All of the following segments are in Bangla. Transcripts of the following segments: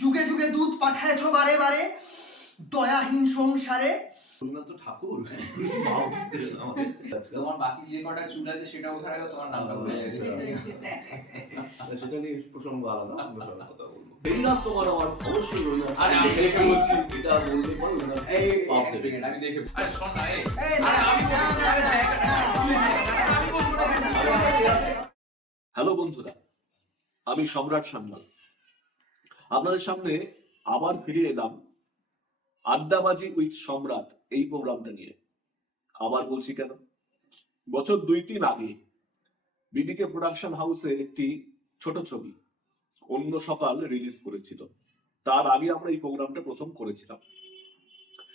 যুগে যুগে দুধ পাঠায়ছ বারে বারে দয়াহীন সংসারে। রবীন্দ্রনাথ ঠাকুর তোমার বাকি যে কটা চুল আছে সেটা ওঠার আগে তোমার নামটা ভুলে গেছে। সেটা নিয়ে প্রসঙ্গ আলাদা, আমরা সবার কথা বলবো। এই রাত তোমার আমার অবশ্যই রবীন্দ্রনাথ। আরে আমি দেখে বলছি এটা বলতে পারো রবীন্দ্রনাথ। এই পাপ এক দেবে। সেকেন্ড আমি দেখে আরে শোন না এই এই না, আমি না, না, না, না, আমি বলবো না হ্যালো বন্ধুরা, আমি সম্রাট সান্যাল আপনাদের সামনে আবার ফিরে এলাম আড্ডাবাজি উইথ সম্রাট এই প্রোগ্রামটা নিয়ে। আবার বলছি কেন, বছর 2-3 আগে বিডিকে প্রোডাকশন হাউসে একটি ছোট ছবি অন্য সকাল রিলিজ করেছিল। তার আগে আমরা এই প্রোগ্রামটা প্রথম করেছিলাম,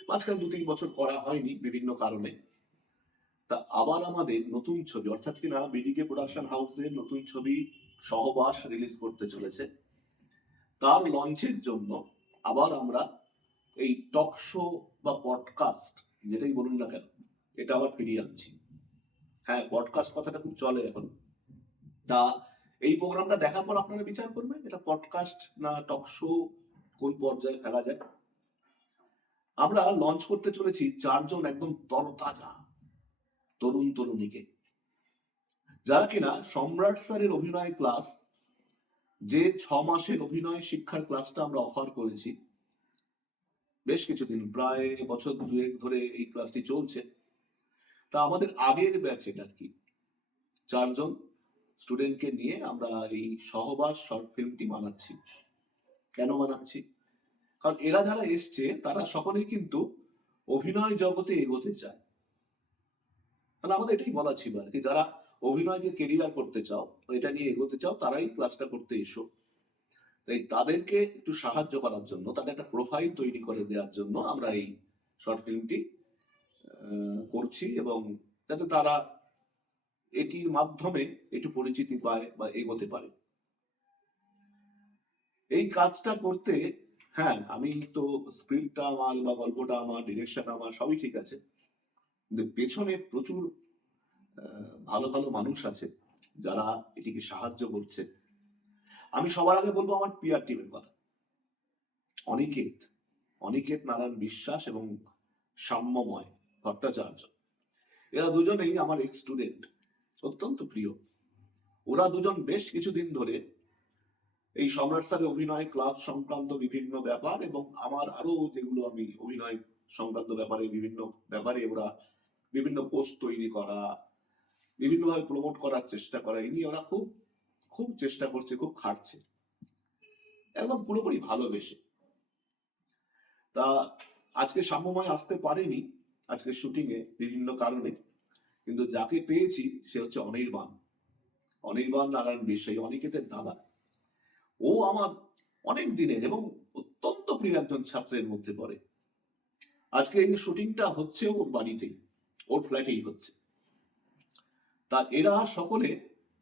মাঝখানে 2-3 বছর করা হয়নি বিভিন্ন কারণে। তা আবার আমাদের নতুন ছবি, অর্থাৎ কিনা বিডিকে প্রোডাকশন হাউসের নতুন ছবি সহবাস রিলিজ করতে চলেছে। তার লঞ্চের জন্য আবার আমরা এই টক শো বা পডকাস্ট যেটাই বলুন না কেন, এটা আবার ফিরিয়ে আনছি। হ্যাঁ, পডকাস্ট কথাটা খুব চলে এখন। তা এই প্রোগ্রামটা দেখার পর আপনারা বিচার করবেন এটা পডকাস্ট না টক শো, কোন পর্যায়ে ফেলা যায়। আমরা লঞ্চ করতে চলেছি 4 জন একদম তরতাজা তরুণ তরুণীকে, যারা কিনা সম্রাট স্যারের অভিনয় ক্লাস, যে 6 মাসের অভিনয় শিক্ষার ক্লাসটা আমরা অফার করেছি বেশ কিছুদিন, প্রায় বছর 2 ধরে এই ক্লাসটি চলছে। তা আমাদের আগের ব্যাচের আর কি 4 জন স্টুডেন্টকে নিয়ে আমরা এই সহবাস শর্ট ফিল্মটি বানাচ্ছি। কেন বানাচ্ছি? কারণ এরা যারা এসছে তারা সকলেই কিন্তু অভিনয় জগতে এগোতে চায়। তাহলে আমাদের এটাই বলা ছিল আর কি, যারা অভিনয়কে কেরিয়ার করতে চাও, এটা নিয়ে এগোতে চাও, তারাই ক্লাসটা করতে এসো। তাই তাদেরকে একটু সাহায্য করার জন্য, তাদের একটা প্রোফাইল তৈরি করে দেওয়ার জন্য আমরা এই শর্ট ফিল্মটি করছি, এবং যাতে তারা এটির মাধ্যমে একটু পরিচিতি পায় বা এগোতে পারে। এই কাজটা করতে, হ্যাঁ আমি তো স্ক্রিপ্টটা আমার বা গল্পটা আমার, ডিরেকশন আমার সবই ঠিক আছে, কিন্তু পেছনে প্রচুর ভালো ভালো মানুষ আছে যারা এটিকে সাহায্য করছে। আমি সবার আগে বলবো আমার পিআর টিমের কথা। অনিকেত নারায়ণ বিশ্বাস এবং সাম্যময় ভট্টাচার্য, এরা দুজনেই আমার এক্স স্টুডেন্ট, অত্যন্ত প্রিয়। ওরা দুজন বেশ কিছুদিন ধরে এই সম্রাট স্যারের অভিনয় ক্লাস সংক্রান্ত বিভিন্ন ব্যাপার এবং আমার আরো যেগুলো আমি অভিনয় সংক্রান্ত ব্যাপারে বিভিন্ন ব্যাপারে ওরা বিভিন্ন পোস্ট তৈরি করা, বিভিন্নভাবে প্রমোট করার চেষ্টা করা, এই নিয়ে ওরা খুব খুব চেষ্টা করছে, খুব খাটছে, একদম পুরোপুরি ভালোবেসে। তা আজকে সাম্যময় আসতে পারেনি আজকে শুটিং এ বিভিন্ন কারণে, কিন্তু যাকে পেয়েছি সে হচ্ছে অনির্বাণ নারায়ণ বিশ্বাস, অনিকেতের দাদা। ও আমার অনেক দিনের এবং অত্যন্ত প্রিয় একজন ছাত্রের মধ্যে পড়ে। আজকে এই শুটিংটা হচ্ছে ওর বাড়িতেই, ওর ফ্ল্যাটেই হচ্ছে। তা এরা সকলে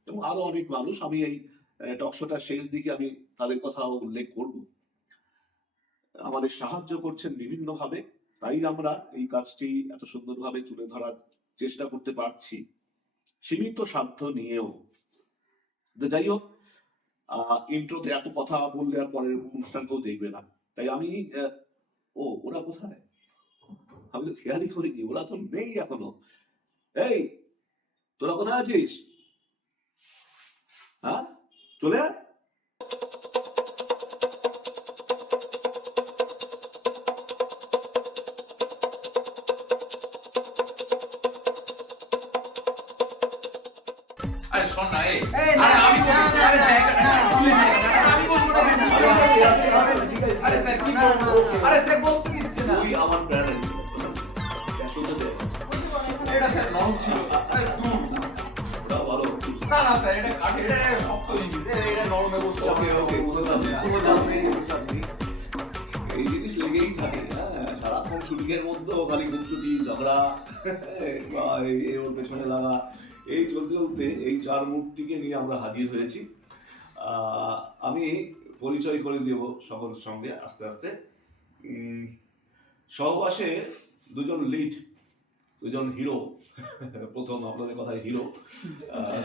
এবং আরো অনেক মানুষ, আমি এই টকশোটার শেষ দিকে আমি তাদের কথা উল্লেখ করব, আমাদের সাহায্য করছেন বিভিন্নভাবে। তাই আমরা এই কাজটি এত সুন্দরভাবে তুলে ধরার চেষ্টা করতে পারছি সীমিত সাধ্য নিয়েও। যাই হোক, ইন্ট্রোতে এত কথা বললে আর পরের অনুষ্ঠান কেউ দেখবে না, তাই আমি ওরা কোথায়, আমি তো খেয়ালই করিনি, ওরা তো নেই এখনো। এই তোরা কোথায় আছিস? হ্যাঁ, চলে আয়। আরে শোন না এই এই না, আমি না, বলবো না, আরে না, জায়গাটা না, আমি বলবো না না, না, আরে স্যার কি বলবো, আরে স্যার বলতে দিচ্ছে না, তুই আমার প্রাণ, এটা স্যার নরম ছিল, আরে ওটা ভালো। না না স্যার এটা কাটে, এটা শক্ত জিনিস, এটা নরমে বসে ওকে ওকে, এই জিনিস লেগেই থাকে। হ্যাঁ, সারাক্ষণ শুটিং এর মধ্যেও খালি গুমসুটি ঝগড়া বা এই ওর পেছনে লাগা, এই চলতে চলতে এই 4 মূর্তিকে নিয়ে আমরা হাজির হয়েছি। আমি পরিচয় করে দেব সকলের সঙ্গে আস্তে আস্তে। সহবাসে 2 জন লিড দুজন হিরো, প্রথম আপনাদের কথায় হিরো,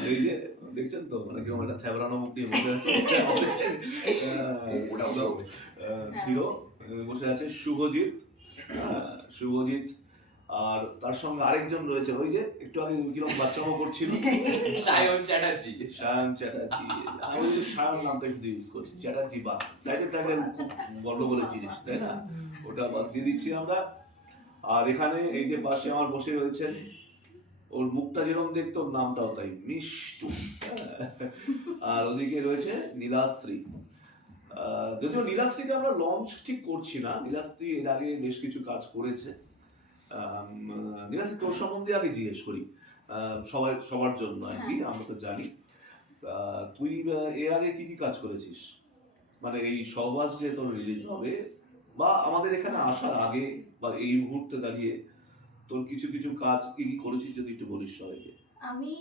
এই যে দেখছেন তো মানে কেমন একটা থ্যাবরানো মুখ নিয়ে বসে আছে, হিরো বসে আছে শুভজিৎ, শুভজিৎ, আর তার সঙ্গে আরেকজন রয়েছে ওই যে একটু আগে কিরকম বাচ্চামো করছিল, সায়ন চ্যাটার্জি। সায়ন চ্যাটার্জি। আমি ওই সায়ন নামটা শুধু ইউজ করছি, চ্যাটার্জি বা টাইটেল খুব গন্ডগোলের জিনিস, তাই না? ওটা বাদ দিয়ে দিচ্ছি আমরা। আর এখানে এই যে পাশে আমার বসে রয়েছেন, ওর মুখটা যেরকম দেখতো ওর নামটাও তাই, মিষ্টু। আর ওদিকে রয়েছে নীলাশ্রী। যদিও নীলাশ্রীকে আমরা লঞ্চ ঠিক করছি না, নীলাশ্রী এর আগে বেশ কিছু কাজ করেছে। নীলাশ্রী তোর সম্বন্ধে আগে জিজ্ঞেস করি, সবার জন্য আর কি, আমরা তো জানি। তুই এর আগে কি কি কাজ করেছিস, মানে এই সহবাস যে তোর রিলিজ হবে বা আমাদের এখানে আসার আগে বা এই মুহূর্তে দাঁড়িয়ে তোর কিছু কিছু কাজ কি কি করেছিস যদি একটু বলিস সবাইকে। আমি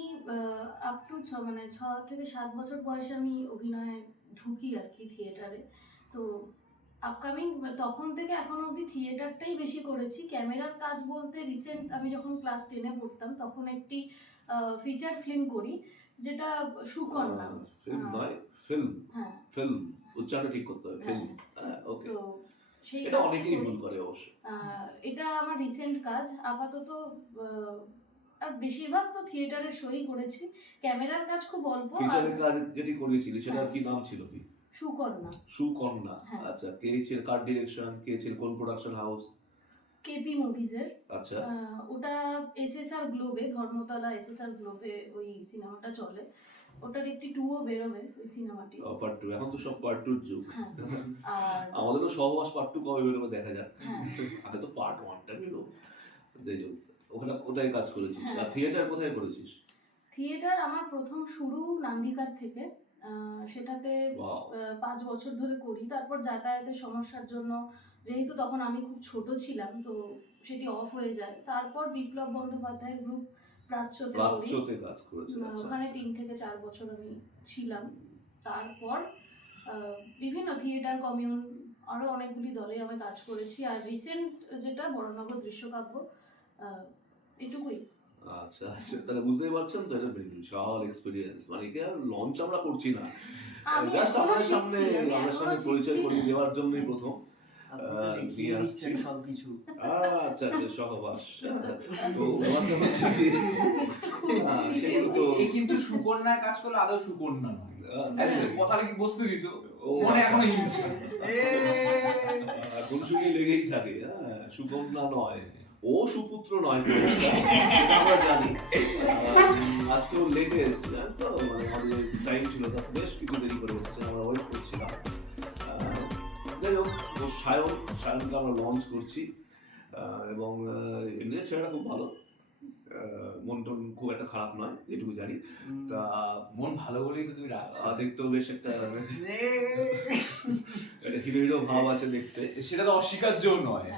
আপ টু 6 থেকে 7 বছর বয়সে আমি অভিনয়ে ঢুকি আর কি থিয়েটারে। তো আপকামিং তখন থেকে এখন অবধি থিয়েটারটাই বেশি করেছি। ক্যামেরার কাজ বলতে রিসেন্ট আমি যখন ক্লাস 10-এ পড়তাম তখন একটি ফিচার ফিল্ম করি, যেটা সুকন্যা। ফিল্ম নয়, ফিল্ম। হ্যাঁ, ফিল্ম উচ্চারণ ঠিক করতে হবে, ফিল্ম। ওকে, তো সেই এটা কাজটা অনেকেই করি। ভুল করে অবশ্য। এটা আমার রিসেন্ট কাজ আপাতত। আর বেশিরভাগ তো থিয়েটারের শোই করেছি, ক্যামেরার কাজ খুব অল্প। ফিচারের কাজ যেটি করিয়েছিলি সেটা হ্যাঁ। কি নাম ছিল কি? সুকন্যা। সুকন্যা। হ্যাঁ। আচ্ছা, কে ছিল, কার ডিরেকশন, কে ছিল, কোন প্রোডাকশন হাউস? কেপি মুভিজের। আচ্ছা, ওটা এসএসআর গ্লোবে, ধর্মতলা এসএসআর গ্লোবে ওই সিনেমাটা চলে। ওটার একটি 2ও বেরোবে ওই সিনেমাটি। পার্ট 2, এখন তো সব পার্ট 2 যুগ। হ্যাঁ, আর আমাদেরও সহবাস পার্ট 2 কবে বেরোবে দেখা যাক। হ্যাঁ। আগে তো পার্ট 1টা বেরো। যাই হোক, ওখানে ওটাই কাজ করেছিস। হ্যাঁ। আর থিয়েটার কোথায় করেছিস? থিয়েটার আমার প্রথম শুরু নান্দিকার থেকে। সেটাতে Wow. 5 বছর ধরে করি। তারপর যাতায়াতের সমস্যার জন্য, যেহেতু তখন আমি খুব ছোট ছিলাম, তো সেটি অফ হয়ে যায়। তারপর বিপ্লব বন্দ্যোপাধ্যায়ের গ্রুপ প্রাচ্যতে করি। প্রাচ্যতে কাজ করেছিস। আচ্ছা, ওখানে 3 থেকে 4 বছর আমি ছিলাম। তারপর বিভিন্ন থিয়েটার কমিউন আরো অনেকগুলি দলে আমি কাজ করেছি। আর রিসেন্ট যেটা বড়নগর দৃশ্যকাব্য, এটুকুই। আচ্ছা, আচ্ছা, তাহলে বুঝতেই পারছেন তো, এটা বিশাল এক্সপেরিয়েন্স। মানে কি আর লঞ্চ আমরা করছি না, আমি জাস্ট এখনো আমাদের সামনে শিখছি, আমি আমাদের এখনো সামনে পরিচয় শিখছি। করিয়ে দেওয়ার জন্যই প্রথম। আপনি তো দেখিয়ে নিয়ে দিচ্ছেন আসছি। সবকিছু। আচ্ছা, আচ্ছা, সহবাস। তো ব্যাপারটা হচ্ছে কি, সেগুলো তো এ কিন্তু সুকন্যার কাজ করলে আদৌ সুকন্যা নয়। কথাটা কি বস্তু দিত ও, মনে আচ্ছা, এখনো আচ্ছা। ইউজ করে। গুনসুনি লেগেই থাকে। হ্যাঁ, সুকন্যা নয়, ও সুপুত্র নয় তো, এটা আমরা জানি। আজকে ওর লেটেস্ট, জানেন তো, মানে আমাদের টাইম ছিল, তার বেশ কিছু দেরি করে এসছে, আমরা ওয়েট করছিলাম। যাই হোক, ও সায়নকে আমরা লঞ্চ করছি। এবং এমনি ছেলেটা খুব ভালো, মন টন খুব একটা খারাপ নয়, এটুকু জানি। তা মন ভালো বলেই তো তুমি রাখছো। দেখতেও বেশ একটা হিরো হিরো ভাব আছে দেখতে। সেটা তো অস্বীকার্য নয়।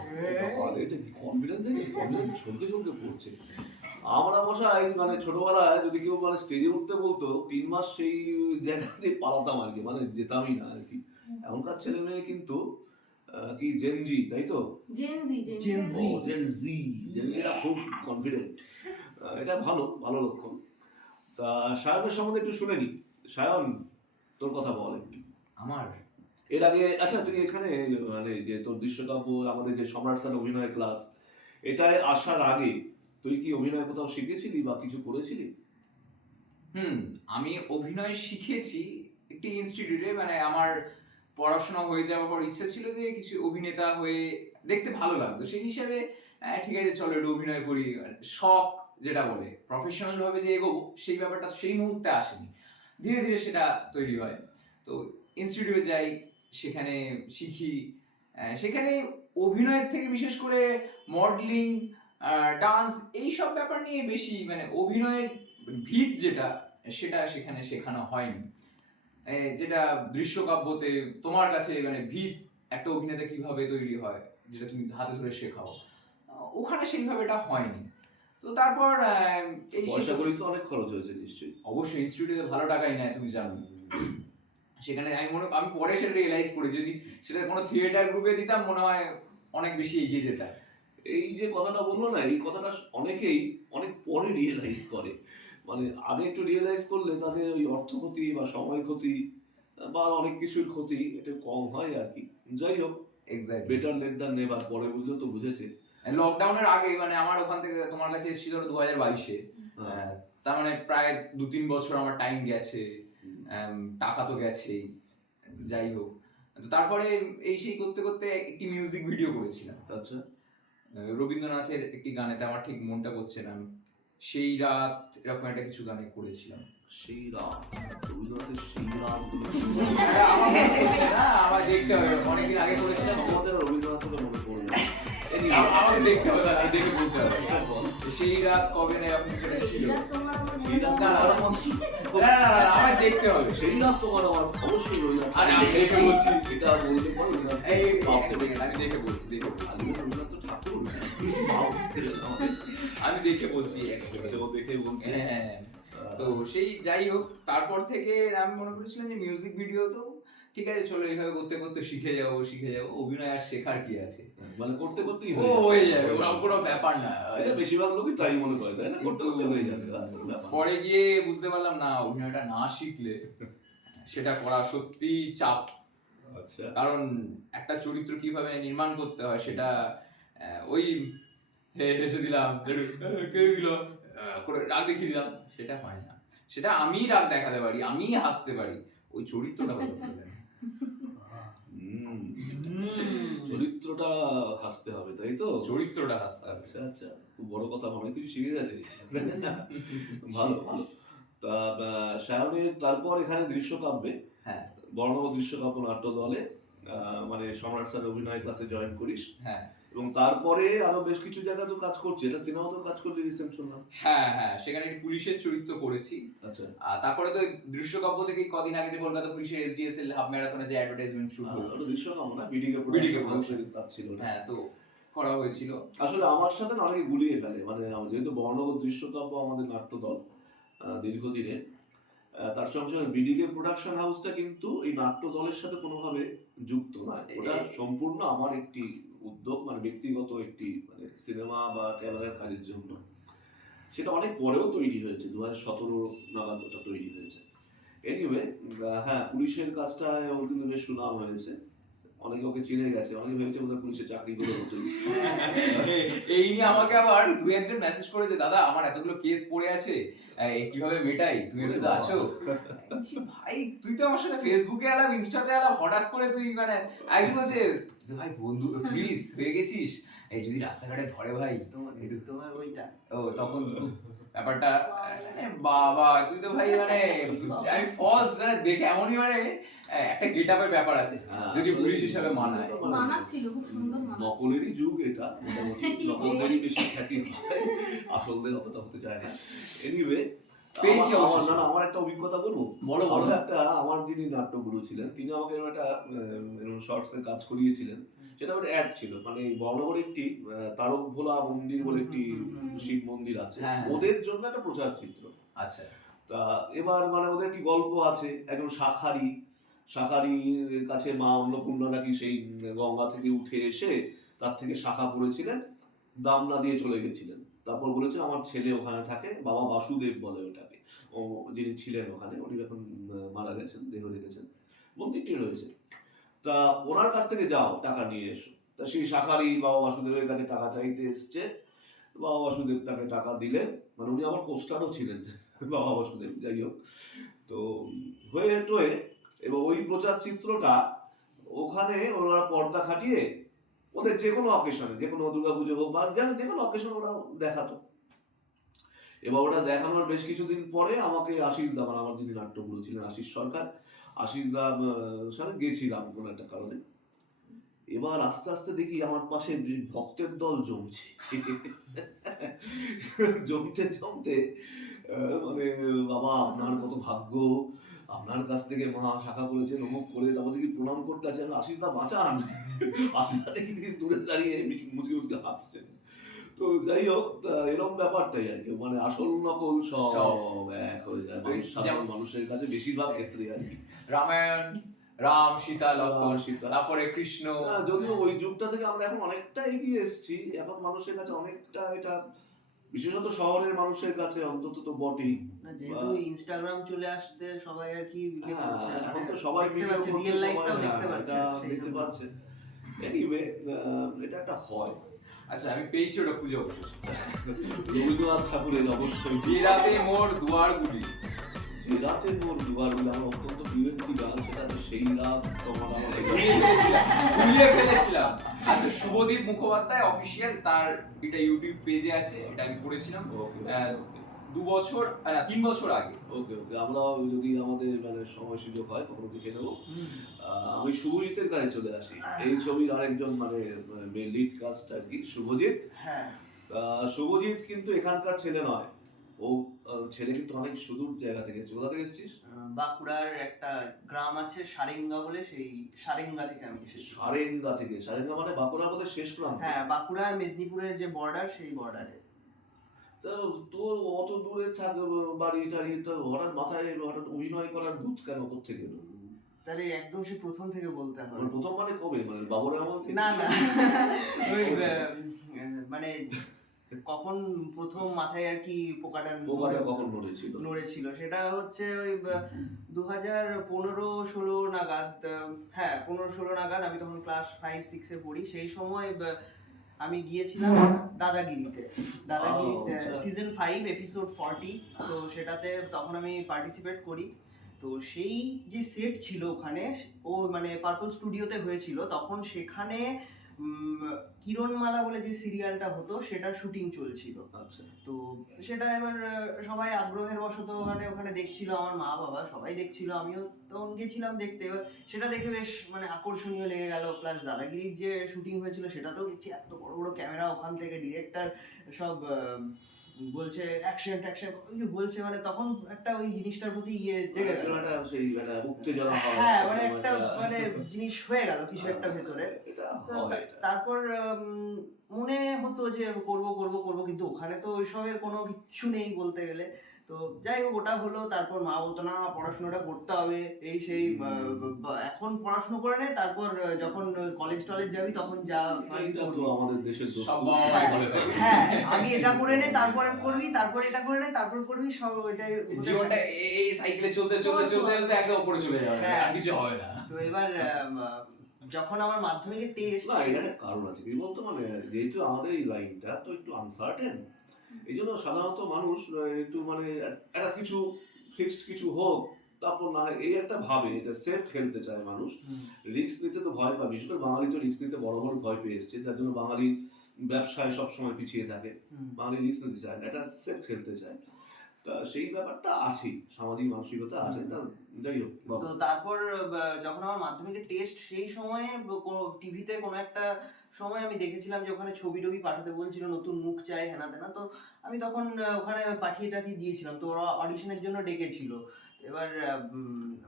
কনফিডেন্স ছলকে ছলকে পড়ছে। আমরা মশাই মানে ছোটবেলায় যদি কেউ মানে স্টেজে উঠতে বলতো 3 মাস সেই জায়গা দিয়ে পালাতাম আর কি, মানে যেতামই না আর কি। এখনকার ছেলে মেয়ে কিন্তু কি জেনজি, তাই তো? জেনজি জেনজিরা খুব কনফিডেন্ট, এটা ভালো ভালো লক্ষণ। তা সায়নের সম্বন্ধে একটু শুনে নি। সায়ন, তোর কথা বল একটু। আমার এর আগে, আচ্ছা, তুই এখানে মানে যে তোর দৃশ্যকাব্য, আমাদের যে সম্রাট স্যার অভিনয় ক্লাস, এটায় আসার আগে তুই কি অভিনয় কোথাও শিখেছিলি বা কিছু করেছিলি? আমি অভিনয় শিখেছি একটি ইনস্টিটিউটে। মানে আমার পড়াশোনা হয়ে যাওয়ার পর ইচ্ছা ছিল যে কিছু অভিনেতা হয়ে দেখতে ভালো লাগতো, সেই হিসাবে ঠিক আছে চলো একটু অভিনয় করি। শখ যেটা বলে, প্রফেশনাল ভাবে যে এগোবো সেই ব্যাপারটা সেই মুহূর্তে আসেনি, ধীরে ধীরে সেটা তৈরি হয়। তো ইনস্টিটিউটে যাই, সেখানে শিখি। সেখানে অভিনয়ের থেকে বিশেষ করে মডেলিং, ডান্স, এইসব ব্যাপার নিয়ে বেশি, মানে অভিনয়ের ভিত যেটা সেটা সেখানে শেখানো হয়নি। যেটা দৃশ্যকাব্যতে তোমার কাছে মানে ভিত, একটা অভিনেতা কিভাবে তৈরি হয় যেটা তুমি হাতে ধরে শেখাও, ওখানে সেইভাবে এটা হয়নি। তো তারপর এই পয়সা করি তো অনেক খরচ হয়েছে নিশ্চয়ই। অবশ্যই ইনস্টিটিউটে ভালো টাকাই নেয়, তুমি জানো। সেখানে আমি পরে সেটা রিয়েলাইজ করি, যদি সেটা কোনো থিয়েটার গ্রুপে দিতাম মনে হয় অনেক বেশি এগিয়ে যেতাম। এই যে কথাটা বললো না, এই কথাটা অনেকেই অনেক পরে রিয়েলাইজ করে। মানে আগে একটু রিয়েলাইজ করলে তাদের ওই অর্থ ক্ষতি বা সময় ক্ষতি বা অনেক কিছুর ক্ষতি এটা কম হয় আর কি। যাই হোক, exactly. Better late than never. পরে বুঝলে তো বুঝেছে। লকডাউনের আগে মানে আমার ওখান থেকে তোমার কাছে এসেছিল 2022-এ, তার মানে প্রায় 2-3 বছর আমার টাইম গেছে, টাকা তো গেছেই। যাই হোক, তো তারপরে এই সেই করতে করতে একটি মিউজিক ভিডিও করেছিলাম। আচ্ছা, রবীন্দ্রনাথের একটি গানেতে, আমার ঠিক মনটা পড়ছে না, সেই রাত এরকম একটা কিছু গানে করেছিলাম। সেই রাত, রবীন্দ্রনাথের সেই রাত আমার মনে পড়ছে না, আমার দেখতে হবে, অনেকদিন আগে করেছিলাম। আমাদের রবীন্দ্রনাথের মনে পড়লো। আমাকে দেখতে হবে, আমি দেখে বলতে হবে। সেই রাত কবে না এরকম কিছু একটা ছিল। সেই রাত না, না, তোমার না, আমার- না, না, না, আমায় দেখতে হবে। সেই রাত তোমার আমার অবশ্যই রবীন্দ্রনাথ। আরে আমি দেখে বলছি। এটা বলতে পারো রবীন্দ্রনাথ। এই বাপ এক রে। সেকেন্ড, আমি দেখে বলছি, দেখে বলছি। আজকে রবীন্দ্রনাথ তো ঠাকুর। বাপ রে, আমাদের আমি দেখে বলছি এক সেকেন্ড। ও দেখে বলছে। হ্যাঁ, তো সেই যাই হোক, তারপর থেকে আমি মনে করেছিলাম যে মিউজিক ভিডিও তো ঠিক আছে, চলো এইভাবে করতে করতে শিখে যাবো, অভিনয় আর শেখার কি আছে, মানে করতে করতেই ও হয়ে যাবে, ওরা কোনো ব্যাপার না। এটা বেশিরভাগ লোকই তাই মনে করে, তাই না? করতে করতে হয়ে যাবে। পরে গিয়ে বুঝতে পারলাম না, অভিনয়টা না শিখলে সেটা করা সত্যি চাপ। আচ্ছা, কারণ একটা চরিত্র কিভাবে নির্মাণ করতে হয় সেটা ওই হেসে দিলাম, কে দিল করে রাগ দেখিয়ে দিলাম, সেটা হয় না। সেটা আমি রাগ দেখাতে পারি, আমি হাসতে পারি, ওই চরিত্রটা ভালো করবে না। চরিত্রটা হাসতে হবে, তাই তো? চরিত্রটা হাসতে হবে। আচ্ছা আচ্ছা, খুব বড় কথা, অনেক কিছু শিখে গেছে। ভালো ভালো। তা সায়নের তারপর এখানে দৃশ্যকাব্যে, হ্যাঁ বর্ণব দৃশ্যকাব্য নাট্য দলে মানে সম্রাট স্যার অভিনয় ক্লাসে জয়েন করিস, হ্যাঁ এবং তারপরে আরো বেশ কিছু জায়গায় তো কাজ করছে। এটা সিনেমাতেও কাজ করলি রিসেন্ট শুনলাম। হ্যাঁ হ্যাঁ, সেখানে একটি পুলিশের চরিত্র করেছি। আচ্ছা, আর তারপরে তো দৃশ্যকাব্য থেকে কদিন আগে যে কলকাতা পুলিশের এসডিএসএল হাফ ম্যারাথনে যে অ্যাডভার্টাইজমেন্ট শুট হলো, ওটা দৃশ্যকাব্য না, বিডিকে বিডিকে প্রোডাকশন কাজ ছিল ওটা। হ্যাঁ, তো করা হয়েছিল। আসলে আমার সাথে না অনেকে গুলিয়ে ফেলে, মানে যেহেতু বর্ণব দৃশ্যকাব্য আমাদের নাট্য দল দীর্ঘদিনে, তার সঙ্গে সঙ্গে বিডিকে প্রোডাকশন হাউসটা কিন্তু এই নাট্য দলের সাথে কোনোভাবে যুক্ত নয়। ওটা সম্পূর্ণ আমার একটি উদ্যোগ, মানে ব্যক্তিগত একটি মানে সিনেমা বা ক্যামেরার কাজের জন্য। সেটা অনেক পরেও তৈরি হয়েছে, 2017 নাগাদ ওটা তৈরি হয়েছে। এনিওয়ে, হ্যাঁ, পুলিশের কাজটায় ওর কিন্তু বেশ সুনাম হয়েছে, অনেকে ওকে চিনে গেছে, অনেকে ভেবেছে বোধহয় পুলিশে চাকরি করে হতোই। এই নিয়ে আমাকে আবার 2-1 জন মেসেজ করেছে, দাদা আমার এতগুলো কেস পড়ে আছে, কিভাবে মেটাই, তুমি একটু তো আছো। ভাই তুই তো আমার সাথে ফেসবুকে এলাম, ইনস্টাতে এলাম, হঠাৎ করে তুই মানে একজন বলছে, ভাই বন্ধু প্লিজ হয়ে গেছিস, এই যদি রাস্তাঘাটে ধরে ভাই তোমার ওইটা ও, তখন ব্যাপারটা বাবা তুই তো ভাই মানে আমি ফলস মানে দেখে এমনই মানে একটা গেট আপের ব্যাপার আছে, যদি পুলিশ হিসাবে মানায়। মানাচ্ছিল, খুব সুন্দর মানাচ্ছিল। নকলেরই যুগ এটা, মোটামুটি নকলদেরই বেশি খ্যাতি হয়, আসলদের অতটা হতে চায় না। এনিওয়ে, পেয়েছি অবশ্য। না, আমার একটা অভিজ্ঞতা বলবো। বলো বলো। আমার যিনি নাট্যগুরু ছিলেন, তিনি আমাকে এরকম একটা শর্টস এ কাজ করিয়েছিলেন। সেটা একটা অ্যাড ছিল, মানে বর্ণগরে একটি তারক ভোলা মন্দির বলে একটি শিব মন্দির আছে, হ্যাঁ। ওদের জন্য একটা প্রচার চিত্র। আচ্ছা, তা এবার মানে ওদের একটি গল্প আছে, একজন শাখারির কাছে মা অন্নপূর্ণা নাকি সেই গঙ্গা থেকে উঠে এসে তার থেকে শাখা পড়েছিলেন, দাম না দিয়ে চলে গেছিলেন। তারপর বলেছে আমার ছেলে ওখানে থাকে, বাবা বাসুদেব বলে ওটাকে, ও যিনি ছিলেন ওখানে, উনি এখন মারা গেছেন, দেহ রেখেছেন, মন্দিরটি রয়েছে। তা ওনার কাছ থেকে যাও, টাকা নিয়ে এসো। তা সেই শাখারি বাবা বাসুদেবের কাছে টাকা চাইতে এসছে, বাবা বাসুদেব তাকে টাকা দিলেন, মানে উনি আমার কোস্টারও ছিলেন বাবা বাসুদেব। যাই হোক, তো হয়ে টোয়ে, এবং ওই প্রচার চিত্রটা ওখানে ওরা পর্দা খাটিয়ে ওদের যে কোনো অকেশনে, যে কোনো দুর্গাপুজো হোক বা যে কোনো অকেশন ওরা দেখাতো। এবার ওটা দেখানোর বেশ কিছুদিন পরে আমাকে আশিস দা, মানে আমার যিনি নাট্যগুরু ছিলেন আশিস সরকার, আশিস দা সাথে গেছিলাম কোনো একটা কারণে। এবার আস্তে আস্তে দেখি আমার পাশে ভক্তের দল জমছে, জমতে জমতে মানে বাবা আপনার কত ভাগ্য, আপনার কাছ থেকে মা শাখা করেছেন, অমুক করে, তারপর দেখি প্রণাম করতে আছে, আশিস দা বাঁচান, আশিস দা দেখি দূরে দাঁড়িয়ে মুচকে মুচকে হাসছেন। তো যাই হোক, এরকম ব্যাপারটাই আর কি, মানে আসল নকল সব এক হয়ে যায় সাধারণ মানুষের কাছে বেশিরভাগ ক্ষেত্রে আর কি। রামায়ণ রাম সীতা লক্ষ্মণ, রাম, সীতা। তারপরে কৃষ্ণ। যদিও ওই যুগটা থেকে আমরা এখন অনেকটা এগিয়ে এসেছি, এখন মানুষের কাছে অনেকটা এটা, বিশেষত শহরের মানুষের কাছে অন্তত তো বটেই। না, যেহেতু ইনস্টাগ্রাম চলে আসতে সবাই আর কি হ্যাঁ, এখন তো সবাই ভিডিও করছে, রিয়েল লাইফটাও সবাই, দেখতে হ্যাঁ, পাচ্ছে এটা সেই দেখতে জন্য। পাচ্ছে। এনিওয়ে, এটা একটা হয়। আচ্ছা আমি পেয়েছি ওটা খুঁজে অবশেষে। রবীন্দ্রনাথ ঠাকুরের অবশ্যই যে রাতে মোর দুয়ারগুলি। যে রাতে মোর দুয়ার বলে আমার অত্যন্ত প্রিয় একটি গান, সেটা হচ্ছে সেই রাত তোমার আমাকে গুলিয়ে ফেলেছিলাম। আচ্ছা শুভদীপ মুখোপাধ্যায় অফিসিয়াল, তার এটা ইউটিউব পেজে আছে, এটা আমি পড়েছিলাম 3 বছর আগে। ওকে ওকে, আমরাও যদি আমাদের মানে সময় সুযোগ হয় কখনো দেখে নেবো। আমি শুভজিতের কাছে চলে আসি। এই ছবির আরেকজন মানে লিড কাস্ট আর কি, শুভজিৎ। হ্যাঁ, শুভজিৎ কিন্তু এখানকার ছেলে নয়, ও ছেলে কিন্তু অনেক সুদূর জায়গা থেকে এসেছে। কোথা থেকে এসেছিস? বাঁকুড়ার একটা গ্রাম আছে সারেঙ্গা বলে, সেই সারেঙ্গা থেকে আমি এসেছি। সারেঙ্গা থেকে। সারেঙ্গা মানে বাঁকুড়া বলে শেষ প্রান্ত। হ্যাঁ, বাঁকুড়া আর মেদিনীপুরের যে বর্ডার, সেই বর্ডারে। তা তোর অত দূরে থাক বাড়ি টাড়ি, তো হঠাৎ মাথায় হঠাৎ অভিনয় করার ভূত কেন থেকে এলো? তাহলে একদম সে প্রথম থেকে বলতে হবে। মানে প্রথম মানে কবে, মানে বাবুর আমল থেকে? না না, ওই মানে কখন প্রথম মাথায় আর কি পোকাটা কখন নড়েছিল? নড়েছিল সেটা হচ্ছে ওই 2015-16 নাগাদ। হ্যাঁ, 15-16 নাগাদ। আমি তখন ক্লাস 5-6 এ পড়ি। সেই সময় আমি গিয়েছিলাম দাদাগিরিতে। আচ্ছা। Season 5 episode 40। তো সেটাতে তখন আমি পার্টিসিপেট করি। তো সেই যে সেট ছিল ওখানে, ও মানে পার্পল স্টুডিওতে হয়েছিল তখন, সেখানে কিরণমালা বলে যে সিরিয়ালটা হতো সেটার শুটিং চলছিল। আচ্ছা। তো সেটা এবার সবাই আগ্রহের বশত ওখানে দেখছিল, আমার মা বাবা সবাই দেখছিল, আমিও তখন গেছিলাম দেখতে। এবার সেটা দেখে বেশ মানে আকর্ষণীয় লেগে গেল। প্লাস দাদাগিরির যে শুটিং হয়েছিল সেটাতেও দেখছি এত বড় বড় ক্যামেরা, ওখান থেকে ডিরেক্টর সব বলছে অ্যাকশন ট্যাকশন বলছে, মানে তখন একটা ওই জিনিসটার প্রতি জেগে গেল। সেই মানে উত্তেজনা হয়। হ্যাঁ, মানে একটা মানে জিনিস হয়ে গেল কিছু একটা ভেতরে। তারপর মনে হতো যে করব করব করব, কিন্তু ওখানে তো ওইসবের কোনো কিচ্ছু নেই বলতে গেলে। তো যাই হোক, ওটা হলো। তারপর মা বলতো না, পড়াশোনাটা করতে হবে, এই সেই এখন পড়াশোনা করে নে, তারপর যখন কলেজ টলেজ যাবি তখন যা। এটা তো আমাদের দেশের দোষ। সব বাবা মাই বলে থাকে। হ্যাঁ, আগে এটা করে নে, তারপরে করবি, তারপর এটা করে নে, তারপর করবি, সব ওইটাই জীবনটা এই সাইকেলে চলতে চলতে চলতে চলতে একদম উপরে চলে যাবে, হ্যাঁ। আর কিছু হবে না। তো এবার যখন আমার মাধ্যমিকের টেস্ট, না, এটা একটা কারণ আছে কি বলতো, মানে যেহেতু আমাদের এই লাইনটা তো একটু আনসার্টেন, এই জন্য সাধারণত মানুষ একটু মানে একটা কিছু ফিক্সড কিছু হোক, তারপর না হয় এই একটা ভাবে, এটা সেফ খেলতে চায় মানুষ। রিস্ক নিতে তো ভয় পায়, বিশেষ করে বাঙালি তো রিস্ক নিতে বড় বড় ভয় পেয়ে এসছে, যার জন্য বাঙালি ব্যবসায় সবসময় পিছিয়ে থাকে। বাঙালি রিস্ক নিতে চায় না, এটা সেফ খেলতে চায়। তা সেই ব্যাপারটা আছেই, সামাজিক মানসিকতা আছে। যাই হোক, তো তারপর যখন আমার মাধ্যমিকের টেস্ট, সেই সময়ে টিভিতে কোনো একটা সময় আমি দেখেছিলাম যে ওখানে ছবি টবি পাঠাতে বলছিল, নতুন মুখ চাই হেনা তেনা। তো আমি তখন ওখানে পাঠিয়ে দিয়েছিলাম। তো ওরা অডিশনের জন্য ডেকেছিল। এবার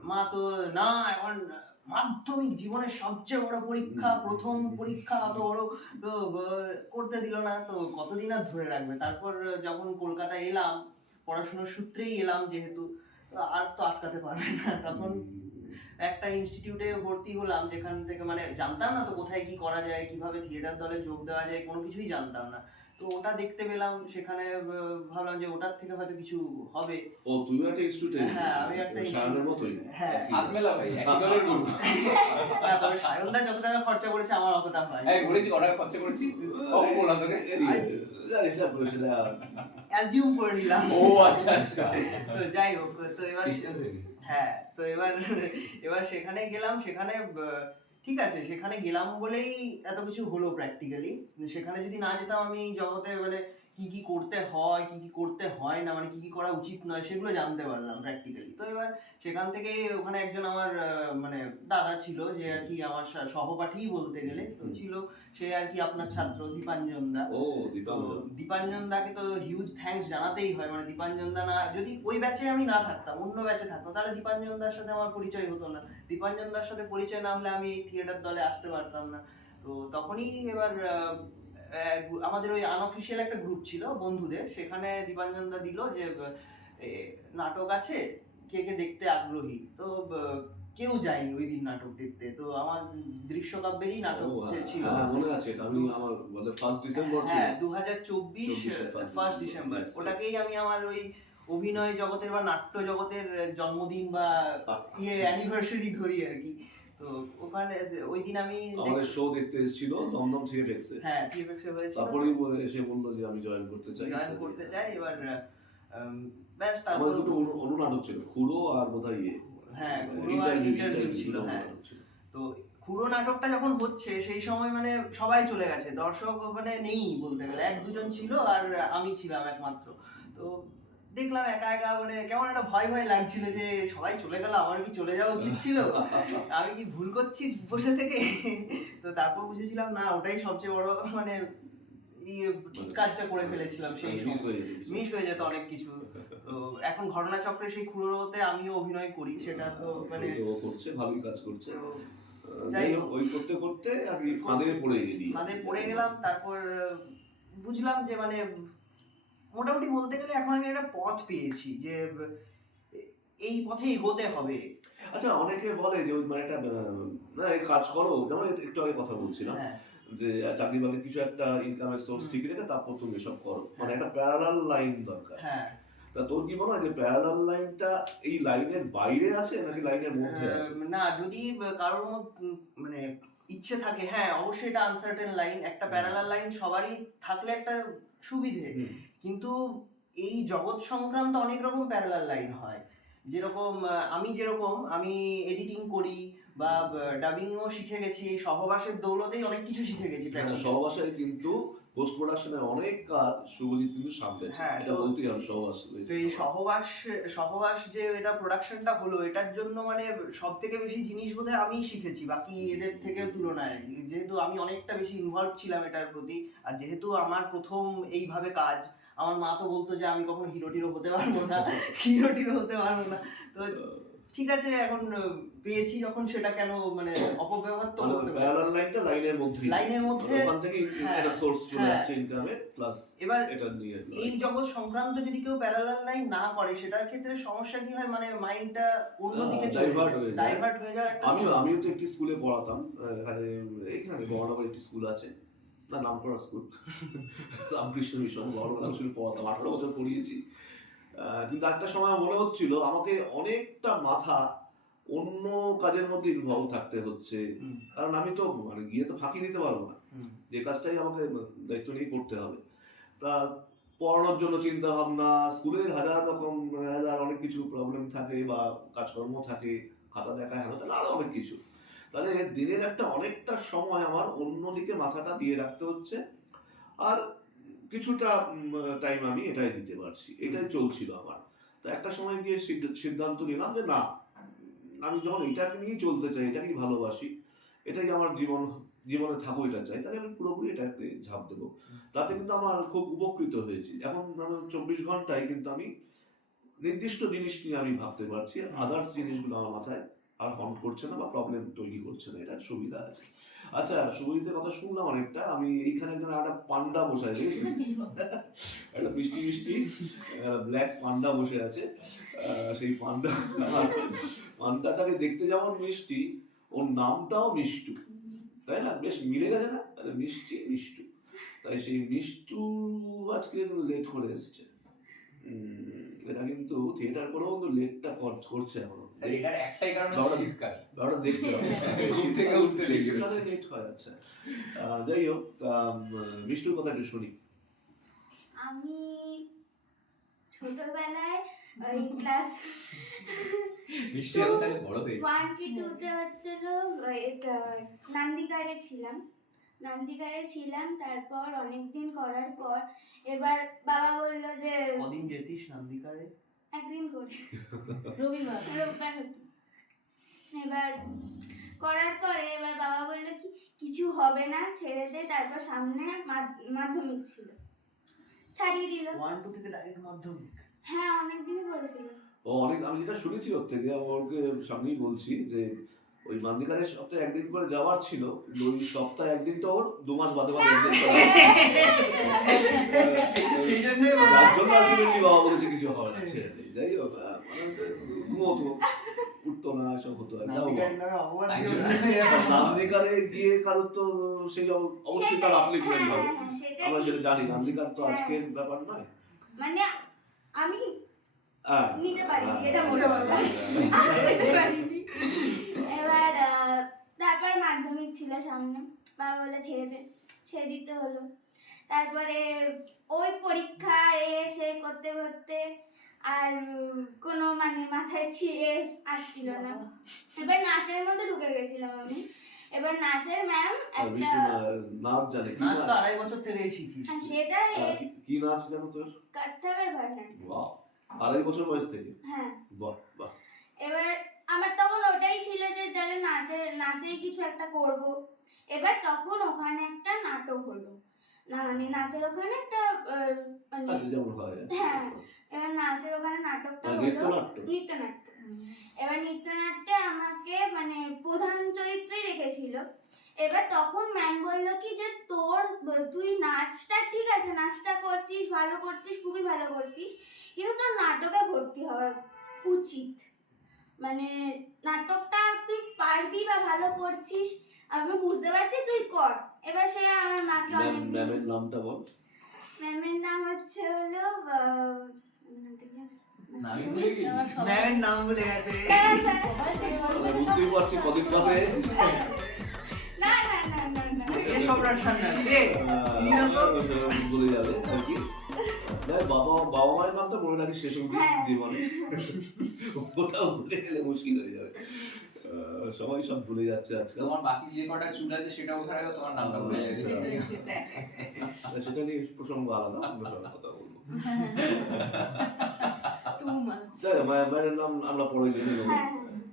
মা তো না, এখন মাধ্যমিক জীবনের সবচেয়ে বড় পরীক্ষা, প্রথম পরীক্ষা, অত বড় তো করতে দিল না। তো কতদিন আর ধরে রাখবে। তারপর যখন কলকাতায় এলাম, পড়াশোনার সূত্রেই এলাম যেহেতু, আর তো আটকাতে পারবে না। তখন একটা ইনস্টিটিউটে ভর্তি হলাম, যেখান থেকে মানে জানতাম না তো কোথায় কি করা যায়, কিভাবে থিয়েটার দলে যোগ দেওয়া যায়, কোনো কিছুই জানতাম না। তো ওটা দেখতে পেলাম, সেখানে ভাবলাম যে ওটার থেকে হয়তো কিছু হবে। ও তুইও একটা ইনস্টিটিউটে? হ্যাঁ, আমি একটা সায়নের মতোই। হ্যাঁ, আদমেলা ভাই একই দলের গরু। না, তবে সায়নদা যত টাকা খরচা করেছে আমার অতটা হয়। এই বলেছি কত টাকা খরচা করেছি, কখন বললাম তোকে? জানিস না পুরো সেটা অ্যাজিউম করে নিলাম। ও আচ্ছা আচ্ছা। তো যাই হোক, তো এবার System হ্যাঁ, তো এবার সেখানে গেলাম। সেখানে ঠিক আছে, সেখানে গেলাম বলেই এত কিছু হলো প্র্যাকটিক্যালি। সেখানে যদি না যেতাম, আমি এই জগতে মানে কি কি করতে হয়, কি কি করতে হয় না, মানে কি কি করা উচিত নয়, সেগুলো জানতে পারলাম প্র্যাকটিক্যালি। তো এবার সেখান থেকে ওখানে একজন আমার মানে দাদা ছিল, যে আর কি আমার সহপাঠী বলতে গেলে তো ছিল, সে আর কি আপনার ছাত্র দীপাঞ্জন দা। ও দীপাঞ্জন। দীপাঞ্জন দাকে তো হিউজ থ্যাঙ্কস জানাতেই হয়। মানে দীপাঞ্জন দা না, যদি ওই ব্যাচে আমি না থাকতাম, অন্য ব্যাচে থাকতাম, তাহলে দীপাঞ্জন দার সাথে আমার পরিচয় হতো না। দীপাঞ্জন দার সাথে পরিচয় না হলে আমি এই থিয়েটার দলে আসতে পারতাম না। তো তখনই এবার আমাদের ওই আনঅফিসিয়াল একটা গ্রুপ ছিল বন্ধুদের, সেখানে দীপাঞ্জন দা দিল যে নাটক আছে, কে কে দেখতে আগ্রহী। তো কেউ যায়নি ওই দিন নাটক দেখতে। তো আমার দৃশ্যকাব্যেরই নাটক ছিল। মনে আছে, এটা আমি আমার বলে 1 ডিসেম্বর ছিল। হ্যাঁ 2024 1 ডিসেম্বর। ওটাকেই আমি আমার ওই অভিনয় জগতের বা নাট্য জগতের জন্মদিন বা অ্যানিভার্সারি ধরি আর কি। তো ওখানে ওই দিন আমি আমাদের শো দেখতে এসেছিল দমদম TFX এ। হ্যাঁ TFX এ হয়েছিল। তারপরেই এসে বললো যে আমি জয়েন করতে চাই। এবার ব্যাস আমার তারপর দুটো অনুনাটক ছিল, খুড়ো আর বোধহয় হ্যাঁ ইন্টারভিউ ছিল। হ্যাঁ তো খুড়ো নাটকটা যখন হচ্ছে সেই সময় মানে সবাই চলে গেছে, দর্শক মানে নেই বলতে গেলে, 1-2 জন ছিল আর আমি ছিলাম একমাত্র। তো দেখলাম একা একা মানে কেমন একটা ভয় ভয় লাগছিল যে সবাই চলে গেল, আমার কি চলে যাওয়া উচিত ছিল, আমি কি ভুল করছি বসে থেকে। তো তারপর বুঝেছিলাম না, ওটাই সবচেয়ে বড় মানে ঠিক কাজটা করে ফেলেছিলাম সেই সময়, মিস হয়ে যেত অনেক কিছু। তো এখন ঘটনাচক্রে সেই খুড়োতে আমিও অভিনয় করি, সেটা তো মানে করছে, ভালোই কাজ করছে। যাই হোক, ওই করতে করতে আমি ফাঁদে পড়ে গেলাম। তারপর বুঝলাম যে মানে মোটামুটি বলতে গেলে এখন আমি একটা পথ পেয়েছি যে এই পথে এগোতে হবে। আচ্ছা, অনেকে বলে যে ওই মানে একটা কাজ করো, যেমন একটু আগে কথা বলছিলাম যে চাকরি বাকরি কিছু একটা ইনকামের সোর্স ঠিক রেখে তারপর তুমি এসব করো, মানে একটা প্যারালাল লাইন দরকার। হ্যাঁ, তা তোর কি মনে হয় যে প্যারালাল লাইনটা এই লাইনের বাইরে আছে নাকি লাইনের মধ্যে আছে? না, যদি কারোর মধ্যে মানে ইচ্ছে থাকে, হ্যাঁ অবশ্যই এটা আনসার্টেন লাইন, একটা প্যারালাল লাইন সবারই থাকলে একটা সুবিধে। কিন্তু এই জগৎ সংক্রান্ত অনেক রকম প্যারালাল লাইন হয়। যেরকম আমি এডিটিং করি বা ডাবিংও শিখে গেছি, এই সহবাসের দৌলতেই অনেক কিছু শিখে গেছি। সহবাসের কিন্তু পোস্ট প্রোডাকশনে অনেক কাজ শুভজিৎ কিন্তু সামলেছে, হ্যাঁ এটা বলতেই হবে। তো এই সহবাস যে এটা প্রোডাকশনটা হলো, এটার জন্য মানে সব থেকে বেশি জিনিস বোধহয় আমিই শিখেছি বাকি এদের থেকে তুলনায়, যেহেতু আমি অনেকটা বেশি ইনভলভ ছিলাম এটার প্রতি। আর যেহেতু আমার প্রথম এইভাবে কাজ, আমার মা তো বলতো যে আমি কখনো হিরো টিরো হতে পারবো না। তো ঠিক আছে, এখন পেয়েছি যখন, সেটা কেন মানে অপব্যবহার তো করতে পারি। প্যারালাল লাইনটা লাইনের মধ্যে ওখান থেকে একটা সোর্স চলে আসছে ইনকামের, প্লাস এবার এটা নিয়ে এই জগৎ সংক্রান্ত যদি কেউ প্যারালাল লাইন না করে, সেটার ক্ষেত্রে সমস্যা কি হয়, মানে মাইন্ডটা অন্যদিকে ডাইভার্ট হয়ে যায়। আমিও তো একটি স্কুলে পড়াতাম, এইখানে বড়নগর একটি স্কুল আছে, না নাম করা স্কুল, রামকৃষ্ণ মিশন, বড়নগর স্কুলে পড়াতাম, 18 বছর পড়িয়েছি। কিন্তু একটা সময় মনে হচ্ছিল আমাকে অনেকটা মাথা অন্য কাজের মধ্যে ইনভলভ থাকতে হচ্ছে, কারণ আমি তো মানে গিয়ে তো ফাঁকি দিতে পারবো না, যে কাজটাই আমাকে দায়িত্ব নিয়ে করতে হবে। তা পড়ানোর জন্য চিন্তা ভাবনা, স্কুলের হাজার অনেক কিছু প্রবলেম থাকে বা কাজকর্ম থাকে, খাতা দেখা হেন তাহলে আরো অনেক কিছু, তাহলে দিনের একটা অনেকটা সময় আমার অন্যদিকে মাথাটা দিয়ে রাখতে হচ্ছে, আর কিছুটা টাইম আমি এটাই দিতে পারছি, এটাই চলছিল আমার। তো একটা সময় গিয়ে সিদ্ধান্ত নিলাম যে না, আমি যখন এটাকে নিয়েই চলতে চাই, এটাকেই ভালোবাসি, এটাই আমার জীবনে থাকো, এটা চাই, তাহলে আমি পুরোপুরি এটাকে ঝাঁপ দেবো। তাতে কিন্তু আমার খুব উপকৃত হয়েছি। এখন আমার 24 ঘন্টায় কিন্তু আমি নির্দিষ্ট জিনিস নিয়ে আমি ভাবতে পারছি, আদার্স জিনিসগুলো আমার মাথায় আর হন্ট করছে না বা প্রবলেম তৈরি করছে না, এটার সুবিধা আছে। আচ্ছা, সুবিধার কথা শুনলাম অনেকটা, আমি এইখানে একজন একটা পান্ডা বসে আছে, একটা মিষ্টি ব্ল্যাক পান্ডা বসে আছে। সেই পান্ডাটাকে দেখতে যেমন মিষ্টি, ওর নামটাও মিষ্টু, তাই না? বেশ মিলে গেছে না, মিষ্টু। তাই সেই মিষ্টু আজকে লেট করে এসছে। এটা কিন্তু থিয়েটার করেও কিন্তু লেটটা করছে এখনো। এটার একটাই কারণ শীতকাল, দেখতে হবে, ঘুম থেকে উঠতে দেরি হচ্ছে, লেট হয়। আচ্ছা, যাই হোক, মিষ্টুর কথা একটু শুনি। আমি ছোটবেলায় ওই ক্লাস 1 কি 2 তে হচ্ছিল নান্দিকারে ছিলাম। তারপর অনেকদিন করার পর এবার বাবা বলল যে কদিন যেতিস নান্দিকারে? একদিন করে রবিবার হতো। এবার করার পরে এবার বাবা বলল কি কিছু হবে না, ছেড়ে দে। তারপর সামনে মাধ্যমিক ছিল, ছাড়িয়ে দিল। 1-2 থেকে ডাইরেক্ট মাধ্যমিক? হ্যাঁ, অনেকদিনই করেছিল। আমি যেটা শুনেছি ওর থেকে, ওকে সামনেই বলছি যে ওই মান্দিকারের সপ্তাহে একদিন করে যাওয়ার ছিল, কিন্তু ওই সপ্তাহে একদিনটা ওর 2 মাস বাদে বাদে একদিন করা এই জন্যই যার জন্য আলটিমেটলি বাবা বলেছে কিছু হবে না, ছেড়ে দিই। যাই হোক, ঘুমোতো, উঠতো না, সব হতো। আর যাও নামিকার নামে অপবাদ আর দিও না। যদি সে এরকম নান্দিকারে গিয়ে কারোর তো সেই অবশ্যই তার আপলিফমেন্ট হবে, সেটা আমরা সেটা জানি। নান্দিকার তো আজকের ব্যাপার নয়। মানে আমি হ্যাঁ, নিতে পারিনি, হ্যাঁ, এটা বলতে পারবো। নিতে পারিনি। এবার তারপর মাধ্যমিক ছিল সামনে, বাবা বলে ছেড়ে দিতে হলো। তারপরে ওই পরীক্ষা সে করতে করতে আর কোনো মানে মাথায় আসছিল না। এবার নাচের মধ্যে ঢুকে গেছিলাম আমি। এবার নাচের ম্যাম আর একটা বিষ্ণু নাচ জানে, কি নাচ নাচ? তো 2.5 বছর থেকেই শিখিস। সেটাই কি নাচ জানো তোর? কত্থকের ভার্সন। বাহ, 2.5 বছর বয়স থেকে? হ্যাঁ, বাহ বাহ। এবার আমার তখন ওটাই ছিল যে তাহলে নাচের কিছু একটা করব। এবার তখন ওখানে একটা নাটক হলো, না মানে নাচের ওখানে একটা মানে আচ্ছা, যেমন হয়। হ্যাঁ, এবার নাচের ওখানে নাটকটা হলো নৃত্যনাট্য। নৃত্যনাট্য। এবার নৃত্যনাট্যে আমাকে মানে প্রধান চরিত্রেই রেখেছিল। এবার তখন ম্যাম বললো কি যে তুই নাচটা ঠিক আছে, নাচটা করছিস, ভালো করছিস, খুবই ভালো করছিস, কিন্তু তোর নাটকে ভর্তি হওয়া উচিত। মানে নাটকটা তুই পারবি বা ভালো করছিস, আমি বুঝতে পারছি, তুই কর। এবার সে আমার মাকে অনেক ম্যামের নামটা বল। ম্যামের নাম হচ্ছে হলো নামটা কি আছে? নামি ভুলে গেলি? ম্যামের নাম ভুলে গেছে। আমরা বুঝতেই পারছি কদিন বাদে না না না না না এ সম্রাট সান্যাল, চিনি না তো। ভুলে যাবে আর কি। দেখ, বাবা মায়ের নামটা মনে রাখি শেষ অবধি জীবনে, ওটাও ভুলে গেলে মুশকিল হয়ে যাবে। সবাই সব ভুলে যাচ্ছে আজকাল। তোমার বাকি যে কটা চুল আছে সেটা ওঠার আগে তোমার নামটা ভুলে যাচ্ছে। সেটা নিয়ে প্রসঙ্গ আলাদা, আমরা সব কথা বলবো। Too much. ম্যাডামের নাম আমরা পরে জেনে নেবো।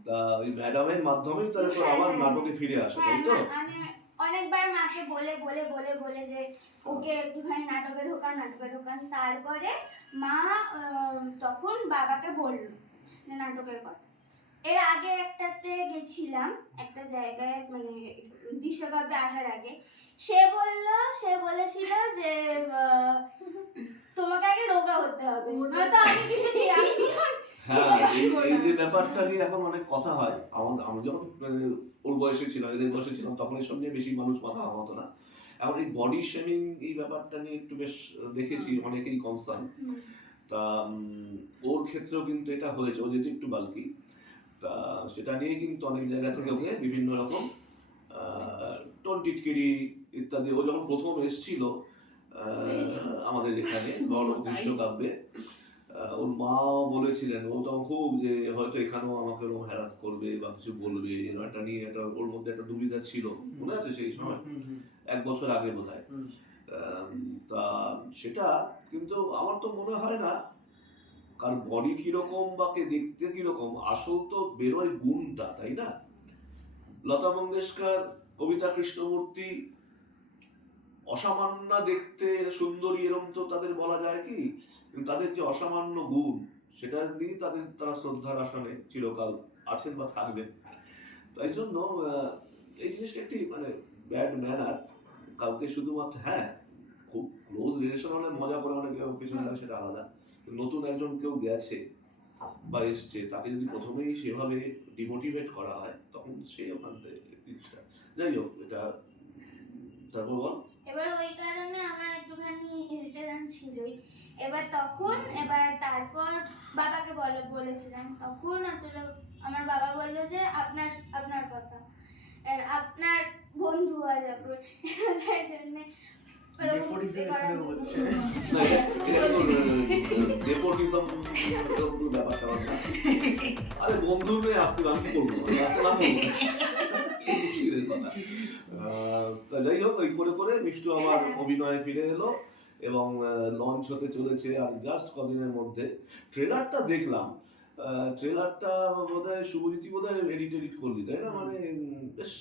তা ওই ম্যাডামের মাধ্যমে তারপর আবার নাটকে ফিরে আসা, তাই তো? মানে অনেকবার মাকে বলে যে ওকে একটুখানি নাটকে ঢোকান। তারপরে মা তখন বাবাকে বললো যে নাটকের কথা। এর আগে একটাতে গেছিলাম একটা জায়গায়, মানে বিশ্বকাপে আসার আগে সে বলেছিল যে তোমাকে আগে রোগা হতে হবে, নয়তো আমি কিছু দিই হ্যাঁ, এই যে ব্যাপারটা নিয়ে এখন অনেক কথা হয়। আমি যখন ওর বয়সে ছিলাম, এদের বয়সে ছিলাম, তখন এসব নিয়ে বেশি মানুষ মাথা ঘামাতো না। এখন এই বডি শেমিং এই ব্যাপারটা নিয়ে একটু বেশ দেখেছি, অনেকেরই কনসার্ন। তা ওর ক্ষেত্রেও কিন্তু এটা হয়েছে, ও যেহেতু একটু বাল্কি, তা সেটা নিয়ে কিন্তু অনেক জায়গা থেকে ওকে বিভিন্ন রকম টিটকিরি ইত্যাদি। ও যখন প্রথম এসেছিল আমাদের এখানে বড় দৃশ্যকাব্যে, ওর মাও বলেছিলেন, ও তখন খুব যে হয়তো এখানেও আমাকে ওরকম হ্যারাস করবে বা কিছু বলবে, এটা নিয়ে একটা ওর মধ্যে একটা দুবিধা ছিল, মনে আছে সেই সময়, 1 বছর আগে বোধহয়। তা সেটা কিন্তু আমার তো মনে হয় না কার বডি কিরকম বা কে দেখতে কিরকম, আসল তো বেরোয় গুণটা, তাই না? লতা মঙ্গেশকর, কবিতা কৃষ্ণমূর্তি অসামান্য দেখতে সুন্দরী এরকম তো তাদের বলা যায় কি? কিন্তু তাদের যে অসামান্য গুণ, সেটা নিয়ে তারা শ্রদ্ধার আসনে চিরকাল আছেন বা থাকবেন। তাই জন্য এই জিনিসটা একটি মানে ব্যাড ম্যানার। কাউকে শুধুমাত্র, হ্যাঁ খুব ক্লোজ রিলেশন হলে মজা করে অনেক পেছনে লাগে, সেটা আলাদা। নতুন একজন কেউ গেছে বা এসছে, তাকে যদি প্রথমেই সেভাবে ডিমোটিভেট করা হয়, তখন সে ওখান থেকে জিনিসটা, যাই হোক, এটা তারপর বল। এবার ওই কারণে আমার একটুখানি হেজিটেশন ছিলই। এবার তারপর বাবাকে বলেছিলাম, তখন আসলে আমার বাবা বললো যে আপনার কথা, আপনার বন্ধু হয় যখন, তাই জন্যে আরে বন্ধু নিয়ে আসতে আমি কি করবো, তা যাই হোক, ওই করে করে মিষ্টু আবার অভিনয়ে ফিরে এলো এবং লঞ্চ হতে চলেছে আর জাস্ট কদিনের মধ্যে। ট্রেলারটা দেখলাম, ট্রেলারটা বোধহয় শুভজিৎ বোধহয় এডিট করলি, তাই না? মানে বেশ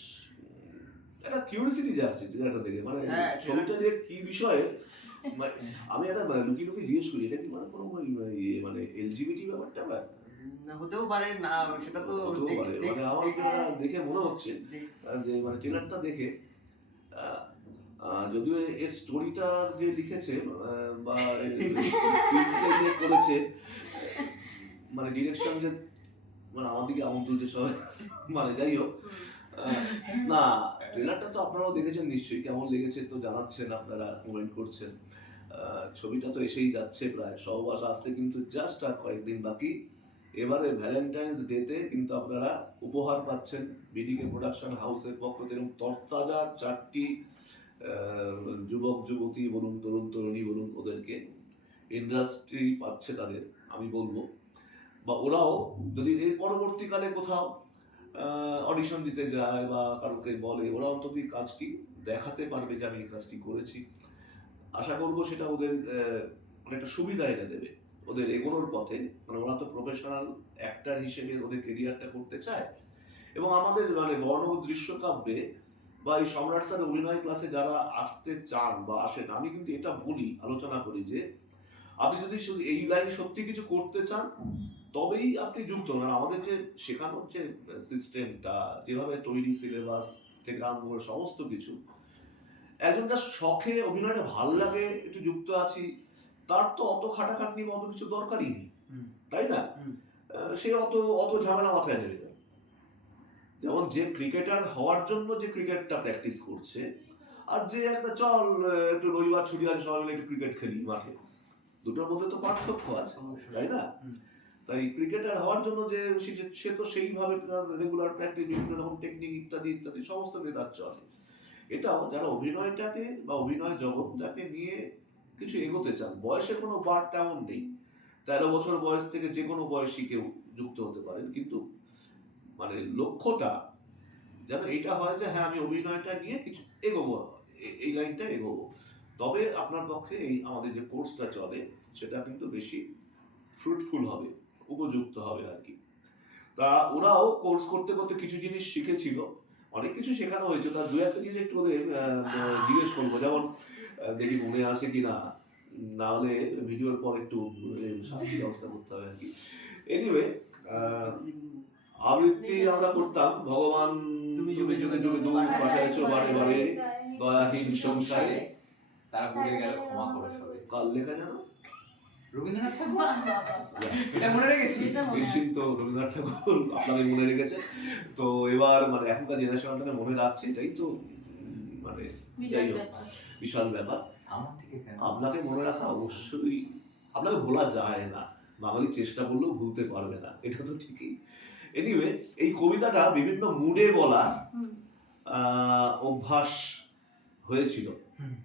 একটা কিউরিয়াসিটি যাচ্ছে ট্রেলারটা দেখে, মানে ছবিটা যে কি বিষয়ে, আমি একটা লুকিয়ে জিজ্ঞেস করি, এটা কি মানে কোনো মানে এলজিবিটি ব্যাপারটা? হতেও পারে না, সেটা তো হতেও পারে। মানে আমার যেটা দেখে মনে হচ্ছে যে মানে ট্রেলারটা দেখে যদিও এর স্টোরিটা যে লিখেছে বা স্ক্রিনপ্লে যে করেছে, মানে ডিরেকশন যে মানে আমার দিকে আমল তুলছে সব, মানে যাই হোক, না ট্রেলারটা তো আপনারাও দেখেছেন নিশ্চয়ই, কেমন লেগেছে তো জানাচ্ছেন, আপনারা কমেন্ট করছেন। ছবিটা তো এসেই যাচ্ছে প্রায়, সহবাস আসতে কিন্তু জাস্ট আর কয়েকদিন বাকি। এবারে ভ্যালেন্টাইন্স ডেতে কিন্তু আপনারা উপহার পাচ্ছেন বিডিকে প্রোডাকশন হাউসের পক্ষ থেকে, তরতাজা 4টি যুবক যুবতী বলুন, তরুণ তরুণী বলুন, ওদেরকে ইন্ডাস্ট্রি পাচ্ছে তাদের, আমি বলবো। বা ওরাও যদি এর পরবর্তীকালে কোথাও অডিশন দিতে যায় বা কারোকে বলে, ওরা অন্তত এই কাজটি দেখাতে পারবে যে আমি এই কাজটি করেছি। আশা করবো সেটা ওদের অনেকটা সুবিধা এনে দেবে ওদের এগোনোর পথে। মানে ওরা তো প্রফেশনাল অ্যাক্টর হিসেবে ওদের কেরিয়ারটা করতে চায়। এবং আমাদের মানে বর্ণব দৃশ্যকাব্যে বা এই সম্রাট স্যার অভিনয় ক্লাসে যারা আসতে চান বা আসেন, আমি কিন্তু এটা বলি, আলোচনা করি যে আপনি যদি এই লাইনে সত্যি কিছু করতে চান তবেই আপনি যুক্ত হন। আমাদের যে শেখানোর যে সিস্টেমটা, যেভাবে তৈরি সিলেবাস থেকে আরম্ভ করে সমস্ত কিছু, একজন যার শখে অভিনয়টা ভাল লাগে একটু যুক্ত আছি, তার তো অত খাটাখাটনি বা অত কিছু দরকারই নেই, তাই না? সে অত ঝামেলা মাথায় নেবে না। যেমন যে ক্রিকেটার হওয়ার জন্য যে ক্রিকেটটা প্র্যাকটিস করছে, আর যে একটা চল একটু রবিবার ছুটি আছে সবাই মিলে একটু ক্রিকেট খেলি মাঠে, দুটোর মধ্যে তো পার্থক্য আছে, তাই না? তাই ক্রিকেটার হওয়ার জন্য যে সে তো সেইভাবে রেগুলার প্র্যাকটিস, বিভিন্ন রকম টেকনিক ইত্যাদি ইত্যাদি সমস্ত নিয়ে তার চলে। এটাও যারা অভিনয়টাকে বা অভিনয় জগৎটাকে নিয়ে কিছু এগোতে চান, বয়সের কোনো বার তেমন নেই, 13 বছর বয়স থেকে যে কোনো বয়সী কেউ যুক্ত হতে পারেন, কিন্তু মানে লক্ষ্যটা যেন এইটা হয় যে হ্যাঁ আমি অভিনয়টা নিয়ে কিছু এগোবো, এই লাইনটা এগোবো, তবে আপনার পক্ষে এই আমাদের যে কোর্সটা চলে সেটা কিন্তু বেশি ফ্রুটফুল হবে, উপযুক্ত হবে আর কি। তা ওরাও কোর্স করতে করতে কিছু জিনিস শিখেছিল, অনেক কিছু শেখানো হয়েছে, তার দু একটা জিনিস একটু ওদের জিজ্ঞেস করবো, যেমন দেখি মনে আছে কিনা, না হলে ভিডিওর পর একটু শাস্তির ব্যবস্থা করতে হবে আর কি। এনিওয়ে, আবৃত্তি আমরা করতাম, ভগবান তুমি যুগে যুগে যুগে দূর পাঠাইছো বারে বারে দয়াহীন সংসারে, তারা ভুলে গেল ক্ষমা করো সবে। কাল লেখা জানো? রবীন্দ্রনাথ ঠাকুর, এটা মনে রেখেছি। নিশ্চিন্ত রবীন্দ্রনাথ ঠাকুর আপনাদের মনে রেখেছে, তো এবার মানে এখনকার জেনারেশনটাকে মনে রাখছে, এটাই তো মানে যাই হোক বিশাল ব্যাপার। আমার থেকে আপনাকে মনে রাখা অবশ্যই, আপনাকে ভোলা যায় না, বাঙালি চেষ্টা করলেও ভুলতে পারবে না, এটা তো ঠিকই। এনিওয়ে, এই কবিতাটা বিভিন্ন মুডে বলা অভ্যাস হয়েছিল।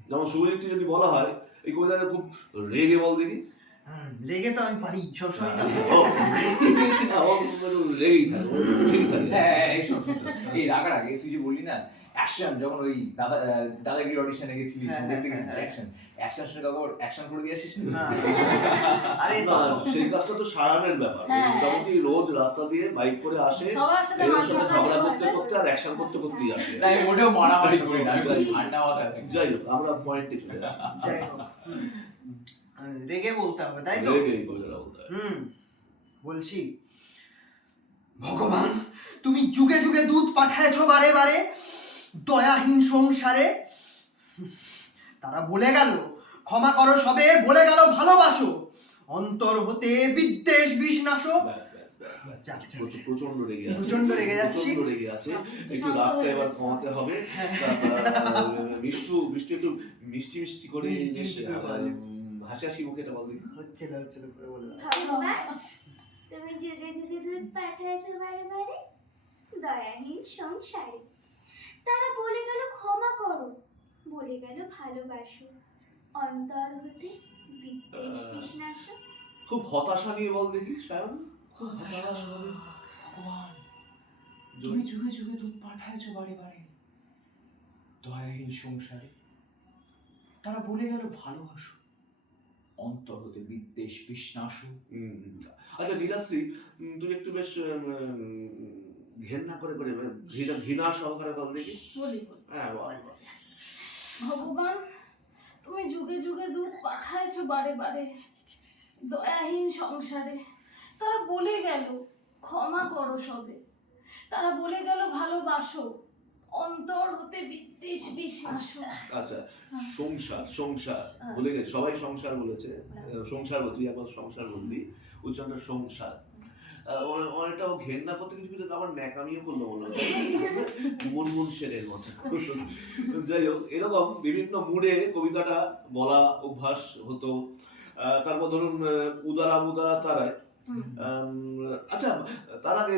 যেমন শুভজিৎ যদি বলা হয় এই কবিতাটা খুব রেগে বল দেখি, রেগে তো আমি পারি সবসময়, রেগেই থাকে, ঠিক থাকে। হ্যাঁ এই শোন শোন শোন, এই রাগার আগে তুই যে বললি না অ্যাকশন, যখন ওই দাদাগিরি অডিশনে গেছিলিস, দেখতে গেছিলিস অ্যাকশন শুনে কাউকে অ্যাকশন করে দিয়ে আসিস না? আরে না, সেই কাজটা তো সায়ানের ব্যাপার। মোটামুটি রোজ রাস্তা দিয়ে বাইক করে আসে, এর সাথে ঝগড়া করতে করতে আর অ্যাকশন করতে করতেই আসে। না আমি মোটেও মারামারি করি না, ঠান্ডা মাথায় থাকি। যাই হোক, আমরা পয়েন্টে চলে আসি। যাই হোক, রেগে বলতে হবে তাই তো? রেগেই কবিতাটা বলতে হয়। বলছি, ভগবান তুমি যুগে যুগে দুধ পাঠাইছো বারে বারে দয়াহীন সংসারে, তারা বলে গেল ক্ষমা করো সবে, বলে গেল ভালোবাসো, অন্তর হতে বিদ্বেষ বিষ নাশো। ব্যাস, ব্যাস, ব্যাস, ব্যাস। প্রচন্ড রেগে আছে, প্রচন্ড রেগে যাচ্ছি, প্রচন্ড রেগে আছে, একটু রাগটা এবার কমাতে হবে। মিষ্টু একটু মিষ্টি মিষ্টি করে হাসি হাসি মুখে এটা বল দেখি। হচ্ছে না পরে বললাম। ভগবান তুমি যুগে যুগে দুধ পাঠাইছো বারে বারে দয়াহীন সংসারে, তারা বলে গেল ক্ষমা করো, বলে গেল ভালোবাসো, অন্তর হতে বিদ্বেষ বিষ্ণাসো। খুব হতাশা নিয়ে বল দেখি সায়ন। খুব হতাশা হবে। ভগবান তুমি যুগে যুগে দুধ পাঠাইছো বারে বারে দয়াহীন সংসারে, তারা বলে গেল ভালোবাসো, অন্তর হতে বিদ্বেষ বিষ্ণাসু। আচ্ছা লীলাশ্রী, তুই একটু বেশ ঘেন্না করে করে ঘৃণা সহকারে বল দেখি। হ্যাঁ বল। ভগবান তুমি যুগে যুগে দুধ পাঠাইছো বারে বারে দয়াহীন সংসারে, তারা বলে গেল ক্ষমা করো সবে, তারা বলে গেল ভালোবাসো, অন্তর হতে বিদ্বেষ বিশ্বাসো। আচ্ছা, সংসার সংসার বলে গেছে, সবাই সংসার বলেছে, সংসার বল, তুই এখন সংসার বললি, উচ্চারণটা সংসার। অনেকটা ও ঘেন্না করতে কিছু কিছু আবার ন্যাকামিও করলো মনে হচ্ছে, মুনমুন সেনের মতো। যাই হোক, এরকম বিভিন্ন মুডে কবিতাটা বলা অভ্যাস হতো। তারপর ধরুন উদারা উদারা তারায়। আচ্ছা, তার আগে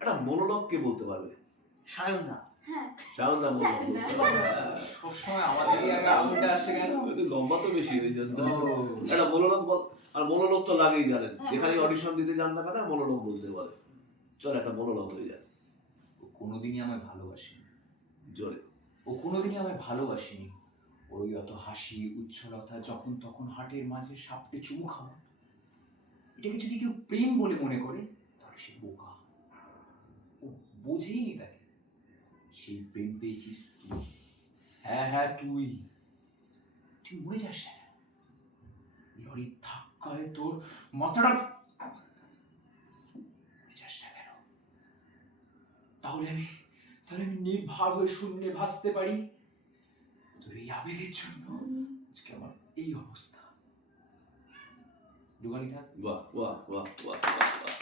একটা মনোলগ কে বলতে পারবে? সায়নদা। হ্যাঁ, সায়নদা মনোলগ। সবসময় আমাদের আগে আঙুলটা আসে কেন? লম্বা তো বেশি ওই জন্য একটা মনোলগ বল। আর মনোলগ তো লাগেই, জানেন, যেখানে অডিশন দিতে যান না কেন মনোলগ বলতে পারে। চল একটা মনোলগ হয়ে যায়। ও কোনোদিনই আমায় ভালোবাসেনি, জোরে। ও কোনোদিনই আমায় ভালোবাসেনি। ওই অত হাসি উচ্ছলতা, যখন তখন হাটের মাঝে সাপটে চুমু খাওয়া, এটাকে যদি কেউ প্রেম বলে মনে করে তাহলে সে বোকা। ও বোঝেইনি তাকে। সেই প্রেম পেয়েছিস তুই। হ্যাঁ হ্যাঁ, তুই মরে যাস না। লরির ধাক্কায় তোর মাথাটা মরে যাস না কেন? তাহলে আমি নির্ভার হয়ে শূন্যে ভাসতে পারি। তোর এই আবেগের জন্য আজকে আমার এই অবস্থা। দোকানি থাক। বাহ বাহ বাহ বাহ বাহ বাহ।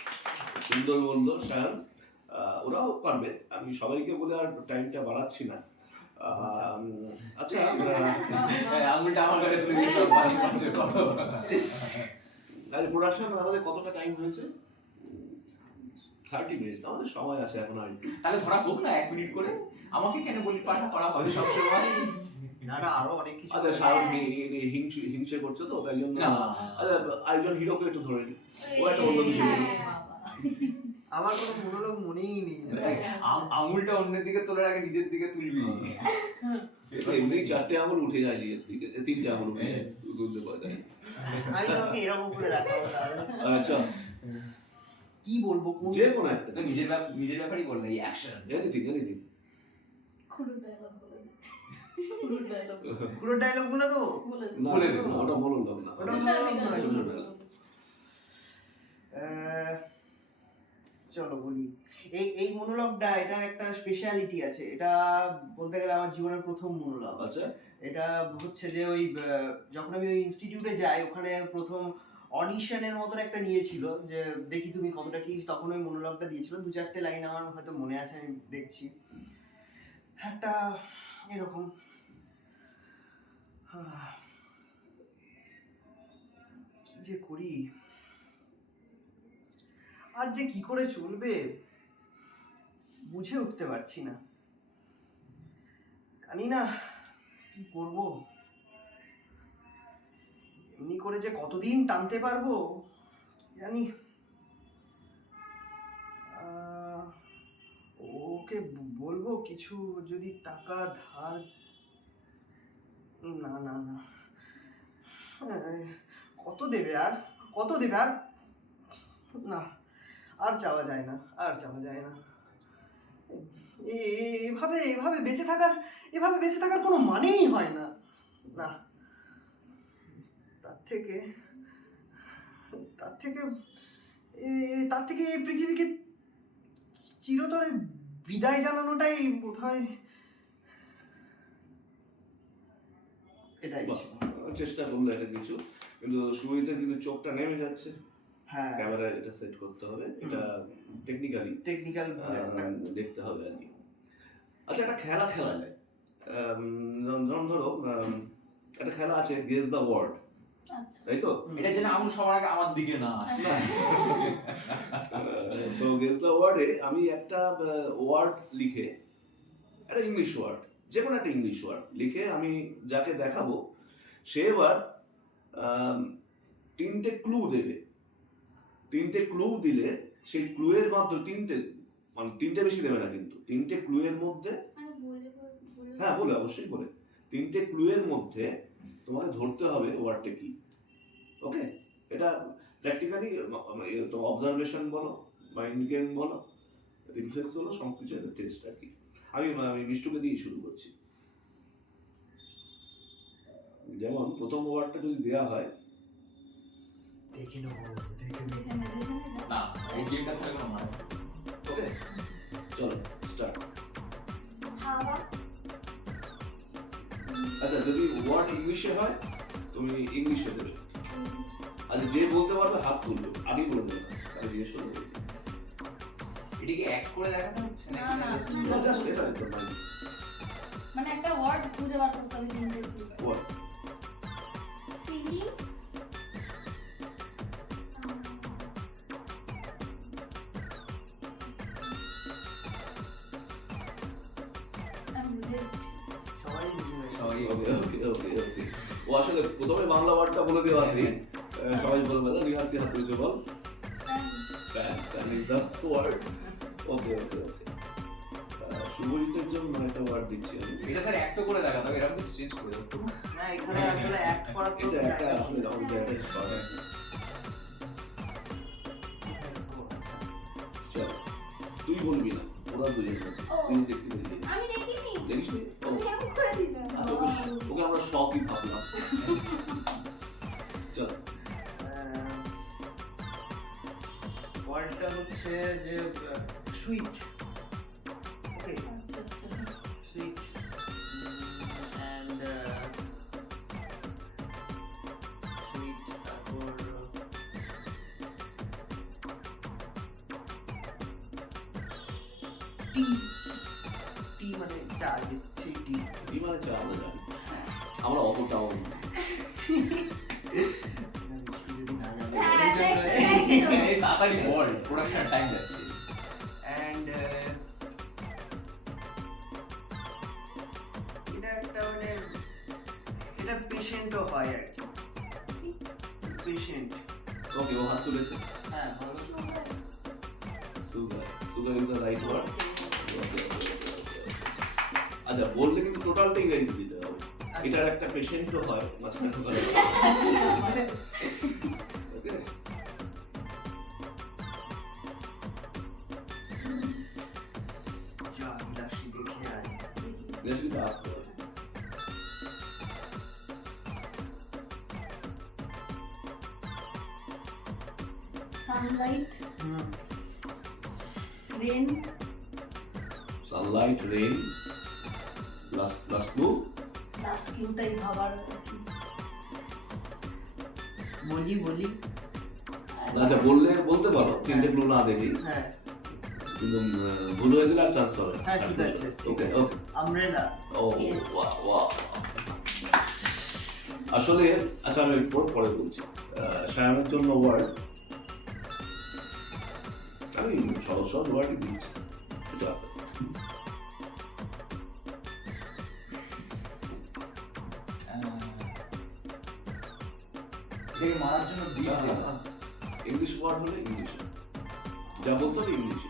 সুন্দর বললো সায়ন। ওরাও পারবে, আমি সবাইকে বলে আর টাইমটা বাড়াচ্ছি না। আচ্ছা, আঙুলটা আমার গাড়ি তুলে দিতে প্রোডাকশন আমাদের কতটা টাইম হয়েছে? 30 মিনিট, আমাদের সময় আছে এখন আর। তাহলে ধরা হোক না 1 মিনিট করে। আমাকে কেন বলি পাঠা করা হবে সবসময়? না না, আরো অনেক কিছু। আচ্ছা, সায়ন হিংসে করছে তো, তাই জন্য আরেকজন হিরোকে একটু ধরে নি, ও একটা অন্য কিছু বলবে। আমার কোনো মনোলগ মনেই নেই। আঙুলটা অন্যের দিকে তোলার আগে নিজের দিকে তুলবি। এমনি 4টে আঙুল উঠে যায় নিজের দিকে, 3টে আঙুল উঠে তুলতে পারে। আমি তোমাকে এরকম করে দেখাবো তাহলে। আচ্ছা, কি বলবো, কোন যে কোনো একটা তো নিজের ব্যাপারই বললে, এই অ্যাকশন। এনিথিং। খুড়ুর ডায়লগ বলে দে, খুড়ুর ডায়লগ পুরো ডায়লগ গুলো তো বলে দে। বলে দিন, ওটা মনোলগ না, ওটা ডায়লগ মনোলগ নয়। ছোট ডায়লগ। চলো বলি। এই মনোলগটা, এটার একটা স্পেশালিটি আছে। এটা বলতে গেলে আমার জীবনের প্রথম মনোলগ। আচ্ছা, এটা হচ্ছে যে ওই যখন আমি ওই ইনস্টিটিউটে যাই, ওখানে প্রথম অডিশনের মতন একটা নিয়েছিল যে দেখি তুমি কতটা কি, তখন ওই মনোলগটা দিয়েছিল। 2-4টে লাইন আমার হয়তো মনে আছে, আমি দেখছি। একটা এরকম, কি যে করি, আজ যে কি করে চলবে বুঝে উঠতে পারছি না। জানি না কি করব, এমনি করে যে কতদিন টানতে পারবো কি জানি। ওকে বলবো কিছু, যদি টাকা ধার। না না না, কত দেবে আর, না, আর চাওয়া যায় না। এভাবে বেঁচে থাকার কোনো মানেই হয় না। না, তার থেকে এই পৃথিবীকে চিরতরে বিদায় জানানোটাই বোধহয় এটাই। চেষ্টা করলো একটা কিছু, কিন্তু শুরুতে কিন্তু চোখটা নেমে যাচ্ছে। হ্যাঁ, ক্যামেরা এটা সেট করতে হবে, এটা টেকনিক্যাল দেখতে হবে আর কি। আচ্ছা, একটা খেলা যায়। ধরো একটা খেলা আছে, গেস দ্য ওয়ার্ড, আচ্ছা, তাই তো? এটা যেন আঙুল সবার আগে আমার দিকে না আসে। তো গেস দ্য ওয়ার্ডে আমি একটা ওয়ার্ড লিখে, একটা ইংলিশ ওয়ার্ড, যে কোনো একটা ইংলিশ ওয়ার্ড লিখে আমি যাকে দেখাবো, সে এবার 3টে ক্লু দেবে। 3টে ক্লু দিলে সেই ক্লুয়ের মাধ্যমে, 3টে বেশি দেবে না, কিন্তু 3টে ক্লুয়ের মধ্যে, হ্যাঁ বলে, অবশ্যই বলে, 3টে ক্লুয়ের মধ্যে তোমাকে ধরতে হবে ওয়ার্ডটা কি। ওকে, এটা প্র্যাকটিক্যালি অবজারভেশন বলো, মাইন্ড গেম বলো, রিফ্লেক্স বলো, সব কিছু একটা টেস্ট আর কি। আমি মিষ্টুকে দিয়ে শুরু করছি। যেমন প্রথম ওয়ার্ডটা যদি দেওয়া হয় দেখে নেবো দেখে নেবো। দেখে নে, দেখে নে, যা। না এই গেমটা থাকলে কোনো মানে নেই। ওকে চলো স্টার্ট। হাওয়া, আচ্ছা যদি ওয়ার্ড ইংলিশে হয় তুমি ইংলিশে দেবে। আচ্ছা যে বলতে পারবে হাত তুলবে, আগেই বলে দেবে না, তাহলে জিজ্ঞেস করবে। এটাকে অ্যাড করে দেখাতে হচ্ছে না, নাকি? না, না জাস্ট এটা একদম মানে একটা ওয়ার্ড খুঁজে বার করতে হবে তিনটে ওয়ার্ড। সিলি, আমি বুঝে দিচ্ছি। সবাই বুঝে গেছে। সবাই ওকে ওকে ওকে ওকে। ও আসলে প্রথমে বাংলা ওয়ার্ডটা বলে দেওয়াতে সবাই বলবে না নিয়াসি হাত তুলছে বল। Fan fan is the word. Okay okay okay. শুভজিতের জন্য একটা ওয়ার্ড দিচ্ছি আমি। এটা স্যার অ্যাড তো করে দেখাতে হবে, এরকম কিছু চেঞ্জ করে দাও। না এখানে আসলে অ্যাক্ট করার তো এটা একটা জায়গা আসলে যখন জায়গাটা শর্ট আছে। ও, আচ্ছা। চল তুই বলবি না, ওরা বুঝে নেবে। তুই দেখতে পেলি আমি দেখিনি, দেখিস নি? ও আমি এমন করে দিলাম। আচ্ছা ওকে আমরা শখই ভাবলাম। চল ওয়ার্ডটা হচ্ছে যে সুইট। ওকে আচ্ছা আচ্ছা সুইট অ্যান্ড সুইট, তারপর টি। টি মানে চা, দিচ্ছি টি। কি মানে চা আমরা জানি, আমরা অতটাও না। যদি না জানে হ্যাঁ, সেই জন্য। একদম। এই তাড়াতাড়ি বল, প্রোডাকশন টাইম যাচ্ছে। অ্যান্ড এটা একটা মানে এটা পেশেন্টও হয় আর কি, পেশেন্ট। ওকে ও হাত তুলেছে। হ্যাঁ বলো। Sugar, sugar is the right word. আচ্ছা বললে কিন্তু টোটালটা ইংরেজি দিতে হবে। এটার একটা পেশেন্টও হয় মাঝখানে ঢোকালে। ওকে যা বিলাসী দেখে আর বেশ কিন্তু আসতে হবে। Sunlight rain sunlight, rain, last clue. Last ক্লুটাই ভাবার আর কি। বলি বলি। আচ্ছা বললে বলতে পারো তিনটে ক্লু না দেখি, হ্যাঁ কিন্তু ভুল হয়ে গেলে আর চান্স পাবে না। হ্যাঁ ঠিক আছে ঠিক ওকে আছে। ওকে। আমব্রেলা। ও Yes. Wow wow. আসলে আচ্ছা আমি পরে বলছি। শ্যামের জন্য ওয়ার্ড আমি সহজ সহজ ওয়ার্ডই দিচ্ছি। এটা এটাকে মারার জন্য বীজ দেওয়া। ইংলিশ ওয়ার্ড হলে ইংলিশে যা বলতে হবে ইংলিশে।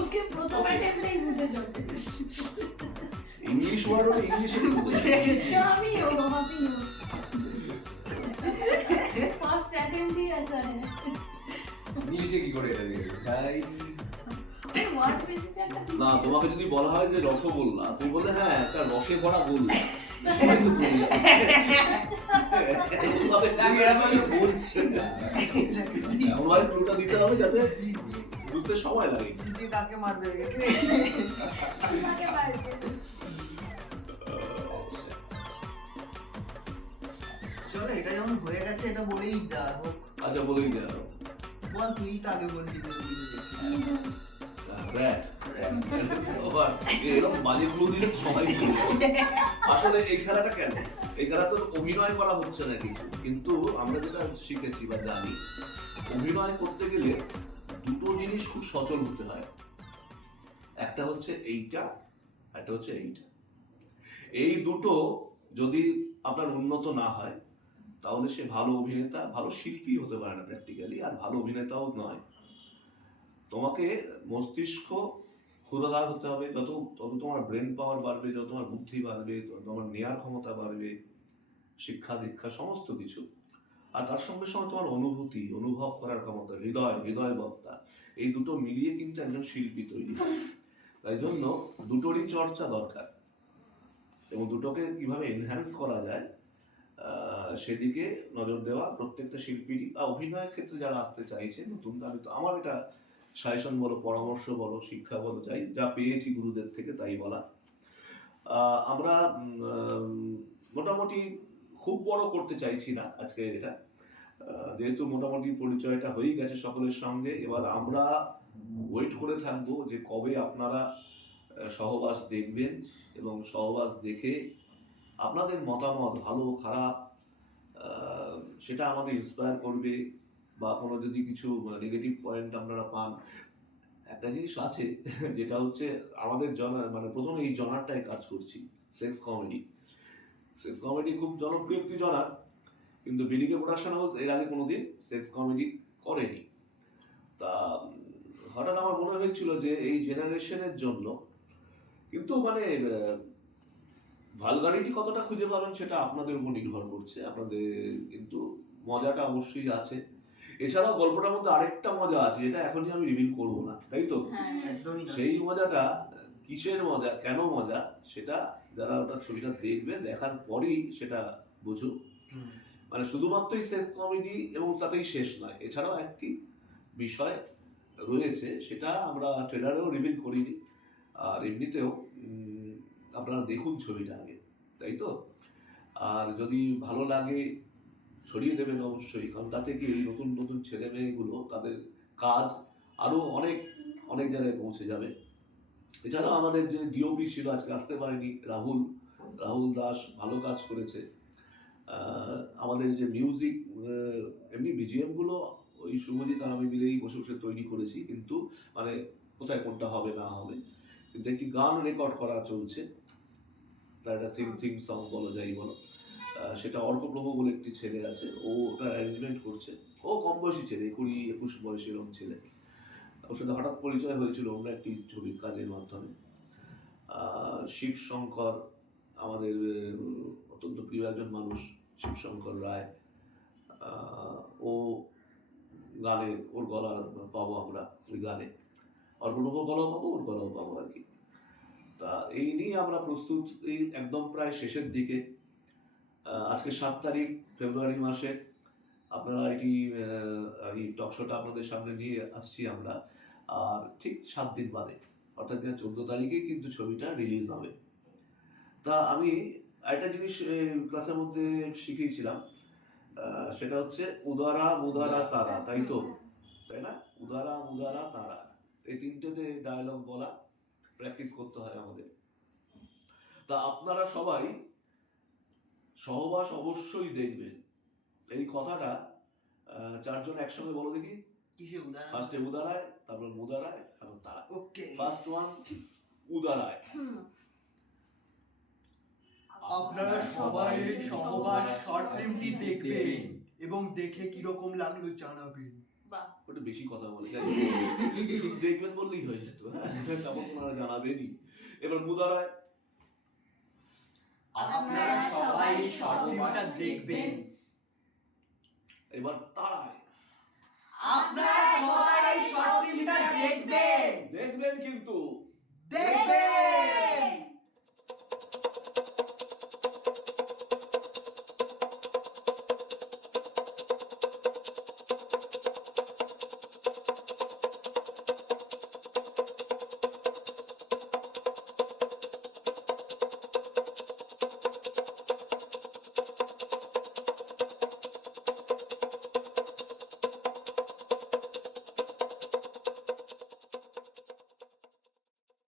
ওকে প্রথম অ্যাটেম্পটেই বুঝে যাবে। ইংলিশ ওয়ার্ড হলে ইংলিশে আমিও ফার্স্ট অ্যাটেম্পটই ऐसा है ইংলিশে কি করে এটা দিয়েছে ভাই? ওয়ার্ড বেসিসে একটা না তোমাকে যদি বলা হয় যে রসগোল্লা তুমি বললে হ্যাঁ একটা রসে ভরা গোল্লা। আমি এরকম কিছু বলছি না। এমন ভাবে ক্লুটা দিতে হবে যাতে বুঝতে সময় লাগে। দিদি কাকে মারবে? আমাকে পারবে। আচ্ছা, চলো এটা যখন হয়ে গেছে এটা বলেই দেওয়া হোক। আচ্ছা বলেই দেওয়া হোক। বল তুই তো আগে বললি যে বুঝে গেছি। র্যাট। বাবা এরকম বাজে ক্লু দিলে সবাই বুঝবে। আসলে এই খেলাটা কেন, এই খেলা তো অভিনয় করা হচ্ছে না কিছু, কিন্তু আমরা যেটা শিখেছি বা জানি অভিনয় করতে গেলে দুটো জিনিস খুব সচল হতে হয়। একটা হচ্ছে এইটা, একটা হচ্ছে এইটা। এই দুটো যদি আপনার উন্নত না হয় তাহলে সে ভালো অভিনেতা, ভালো শিল্পী হতে পারে না প্র্যাকটিক্যালি, আর ভালো অভিনেতাও নয়। তোমাকে মস্তিষ্ক ক্ষুদাদার হতে হবে, যত তোমার ব্রেন পাওয়ার বাড়বে, যত তোমার বুদ্ধি বাড়বে, তত তোমার নেয়ার ক্ষমতা বাড়বে, শিক্ষা দীক্ষা সমস্ত কিছু। আর তার সঙ্গে সঙ্গে তোমার অনুভূতি, অনুভব করার ক্ষমতা, হৃদয়বত্তা, এই দুটো মিলিয়ে কিন্তু একজন শিল্পী তৈরি হয়। তাই জন্য দুটোরই চর্চা দরকার, এবং দুটোকে কিভাবে এনহ্যান্স করা যায় সেদিকে নজর দেওয়া প্রত্যেকটা শিল্পীরই, বা অভিনয়ের ক্ষেত্রে যারা আসতে চাইছে নতুন, আমি তো আমার এটা সাজেশন বলো, পরামর্শ বলো, শিক্ষা বলো, চাই যা পেয়েছি গুরুদের থেকে তাই বলা। আমরা মোটামুটি খুব বড় করতে চাইছি না আজকে এটা, যেহেতু মোটামুটি পরিচয়টা হয়েই গেছে সকলের সঙ্গে। এবার আমরা ওয়েট করে থাকবো যে কবে আপনারা সহবাস দেখবেন, এবং সহবাস দেখে আপনাদের মতামত ভালো খারাপ সেটা আমাদের ইন্সপায়ার করবে, বা কোনো যদি কিছু নেগেটিভ পয়েন্ট আপনারা পান। একটা জিনিস আছে যেটা হচ্ছে আমাদের মানে প্রথমে এই জনারটায় কাজ করছি, সেক্স কমেডি। সেক্স কমেডি খুব জনপ্রিয় একটি জনার, কিন্তু বিডিকে প্রোডাকশন হাউস এর আগে কোনোদিন সেক্স কমেডি করেনি। তা হঠাৎ আমার মনে হয়েছিল যে এই জেনারেশনের জন্য, কিন্তু মানে ভালগারিটি কতটা খুঁজে পাবেন সেটা আপনাদের উপর নির্ভর করছে, আপনাদের কিন্তু মজাটা অবশ্যই আছে। এছাড়াও গল্পটার মধ্যে আরেকটা মজা আছে যেটা এখনই আমি রিভিল করবো না, তাই তো? একদমই না। সেই মজাটা কিসের মজা, কেন মজা, সেটা যারা ওটা ছবিটা দেখবে, দেখার পরেই সেটা বুঝো। মানে শুধুমাত্রই সেক্স কমেডি এবং তাতেই শেষ নয়, এছাড়াও একটি বিষয় রয়েছে, সেটা আমরা ট্রেলারেও রিভিল করিনি। আর এমনিতেও আপনারা দেখুন ছবিটা আগে, তাই তো? আর যদি ভালো লাগে ছড়িয়ে দেবেন অবশ্যই, কারণ তাতে কি এই নতুন নতুন ছেলে মেয়েগুলো তাদের কাজ আরো অনেক অনেক জায়গায় পৌঁছে যাবে। এছাড়াও আমাদের যে ডিওপি ছিল, আজকে আসতে পারেনি, রাহুল দাস ভালো কাজ করেছে। আমাদের যে মিউজিক, এমনি বিজিএম গুলো ওই শুভজিৎ আর আমি মিলেই বসে বসে তৈরি করেছি, কিন্তু মানে কোথায় কোনটা হবে না হবে, কিন্তু একটি গান রেকর্ড করা চলছে, তার একটা থিম সং বলো যাই বলো, সেটা অর্কপ্রভ বলে একটি ছেলে আছে, ও ওটা অ্যারেঞ্জমেন্ট করছে। ও কম বয়সী ছেলে, 20-21 বয়সী এরকম ছেলে। ওর সাথে হঠাৎ পরিচয় হয়েছিল অন্য একটি ছবির কাজের মাধ্যমে। শিবশঙ্কর আমাদের অত্যন্ত প্রিয় একজন মানুষ, শিবশঙ্কর রায়, ও গানে ওর গলা পাবো আমরা, ওই গানে অর্কপ্রভ গলাও পাবো, ওর গলাও পাবো আর কি। তা এই নিয়ে আমরা প্রস্তুত, এই একদম প্রায় শেষের দিকে। আজকে 7 তারিখ ফেব্রুয়ারি মাসে আপনারা এই টক শোটা আপনাদের সামনে নিয়ে আসছি আমরা, আর ঠিক 7 দিন বাদে অর্থাৎ 14 তারিখেই কিন্তু ছবিটা রিলিজ হবে। তা আমি একটা জিনিস ক্লাসের মধ্যে শিখিয়েছিলাম, সেটা হচ্ছে উদারা মুদারা তারা, তাই তো? তাই না? উদারা মুদারা তারা, এই তিনটেতে ডায়লগ বলা প্র্যাকটিস করতে হয় আমাদের। তা আপনারা সবাই সহবাস অবশ্যই দেখবেন, এই কথাটা 4 জন একসঙ্গে বলো দেখি। কিসে উদাহরণ? ফার্স্টে উদারায়, তারপর মুদারায়, তারপর তারায়। ওকে, ফার্স্ট ওয়ান উদারায়। আপনারা সবাই এই সহবাস শর্ট ফিল্মটি দেখবেন এবং দেখে কিরকম লাগলো জানাবেন। বাহ, ওটা বেশি কথা বলে যাই, শুধু দেখবেন বললেই হয়ে যেত, হ্যাঁ, তারপর আপনারা জানাবেনই। এবার মুদারায়, আপনারা সবাই শর্ট ফিল্মটা দেখবেন। এবার তারায়, আপনারা সবাই শর্ট ফিল্মটা দেখবেন। দেখবেন কিন্তু দেখবেন।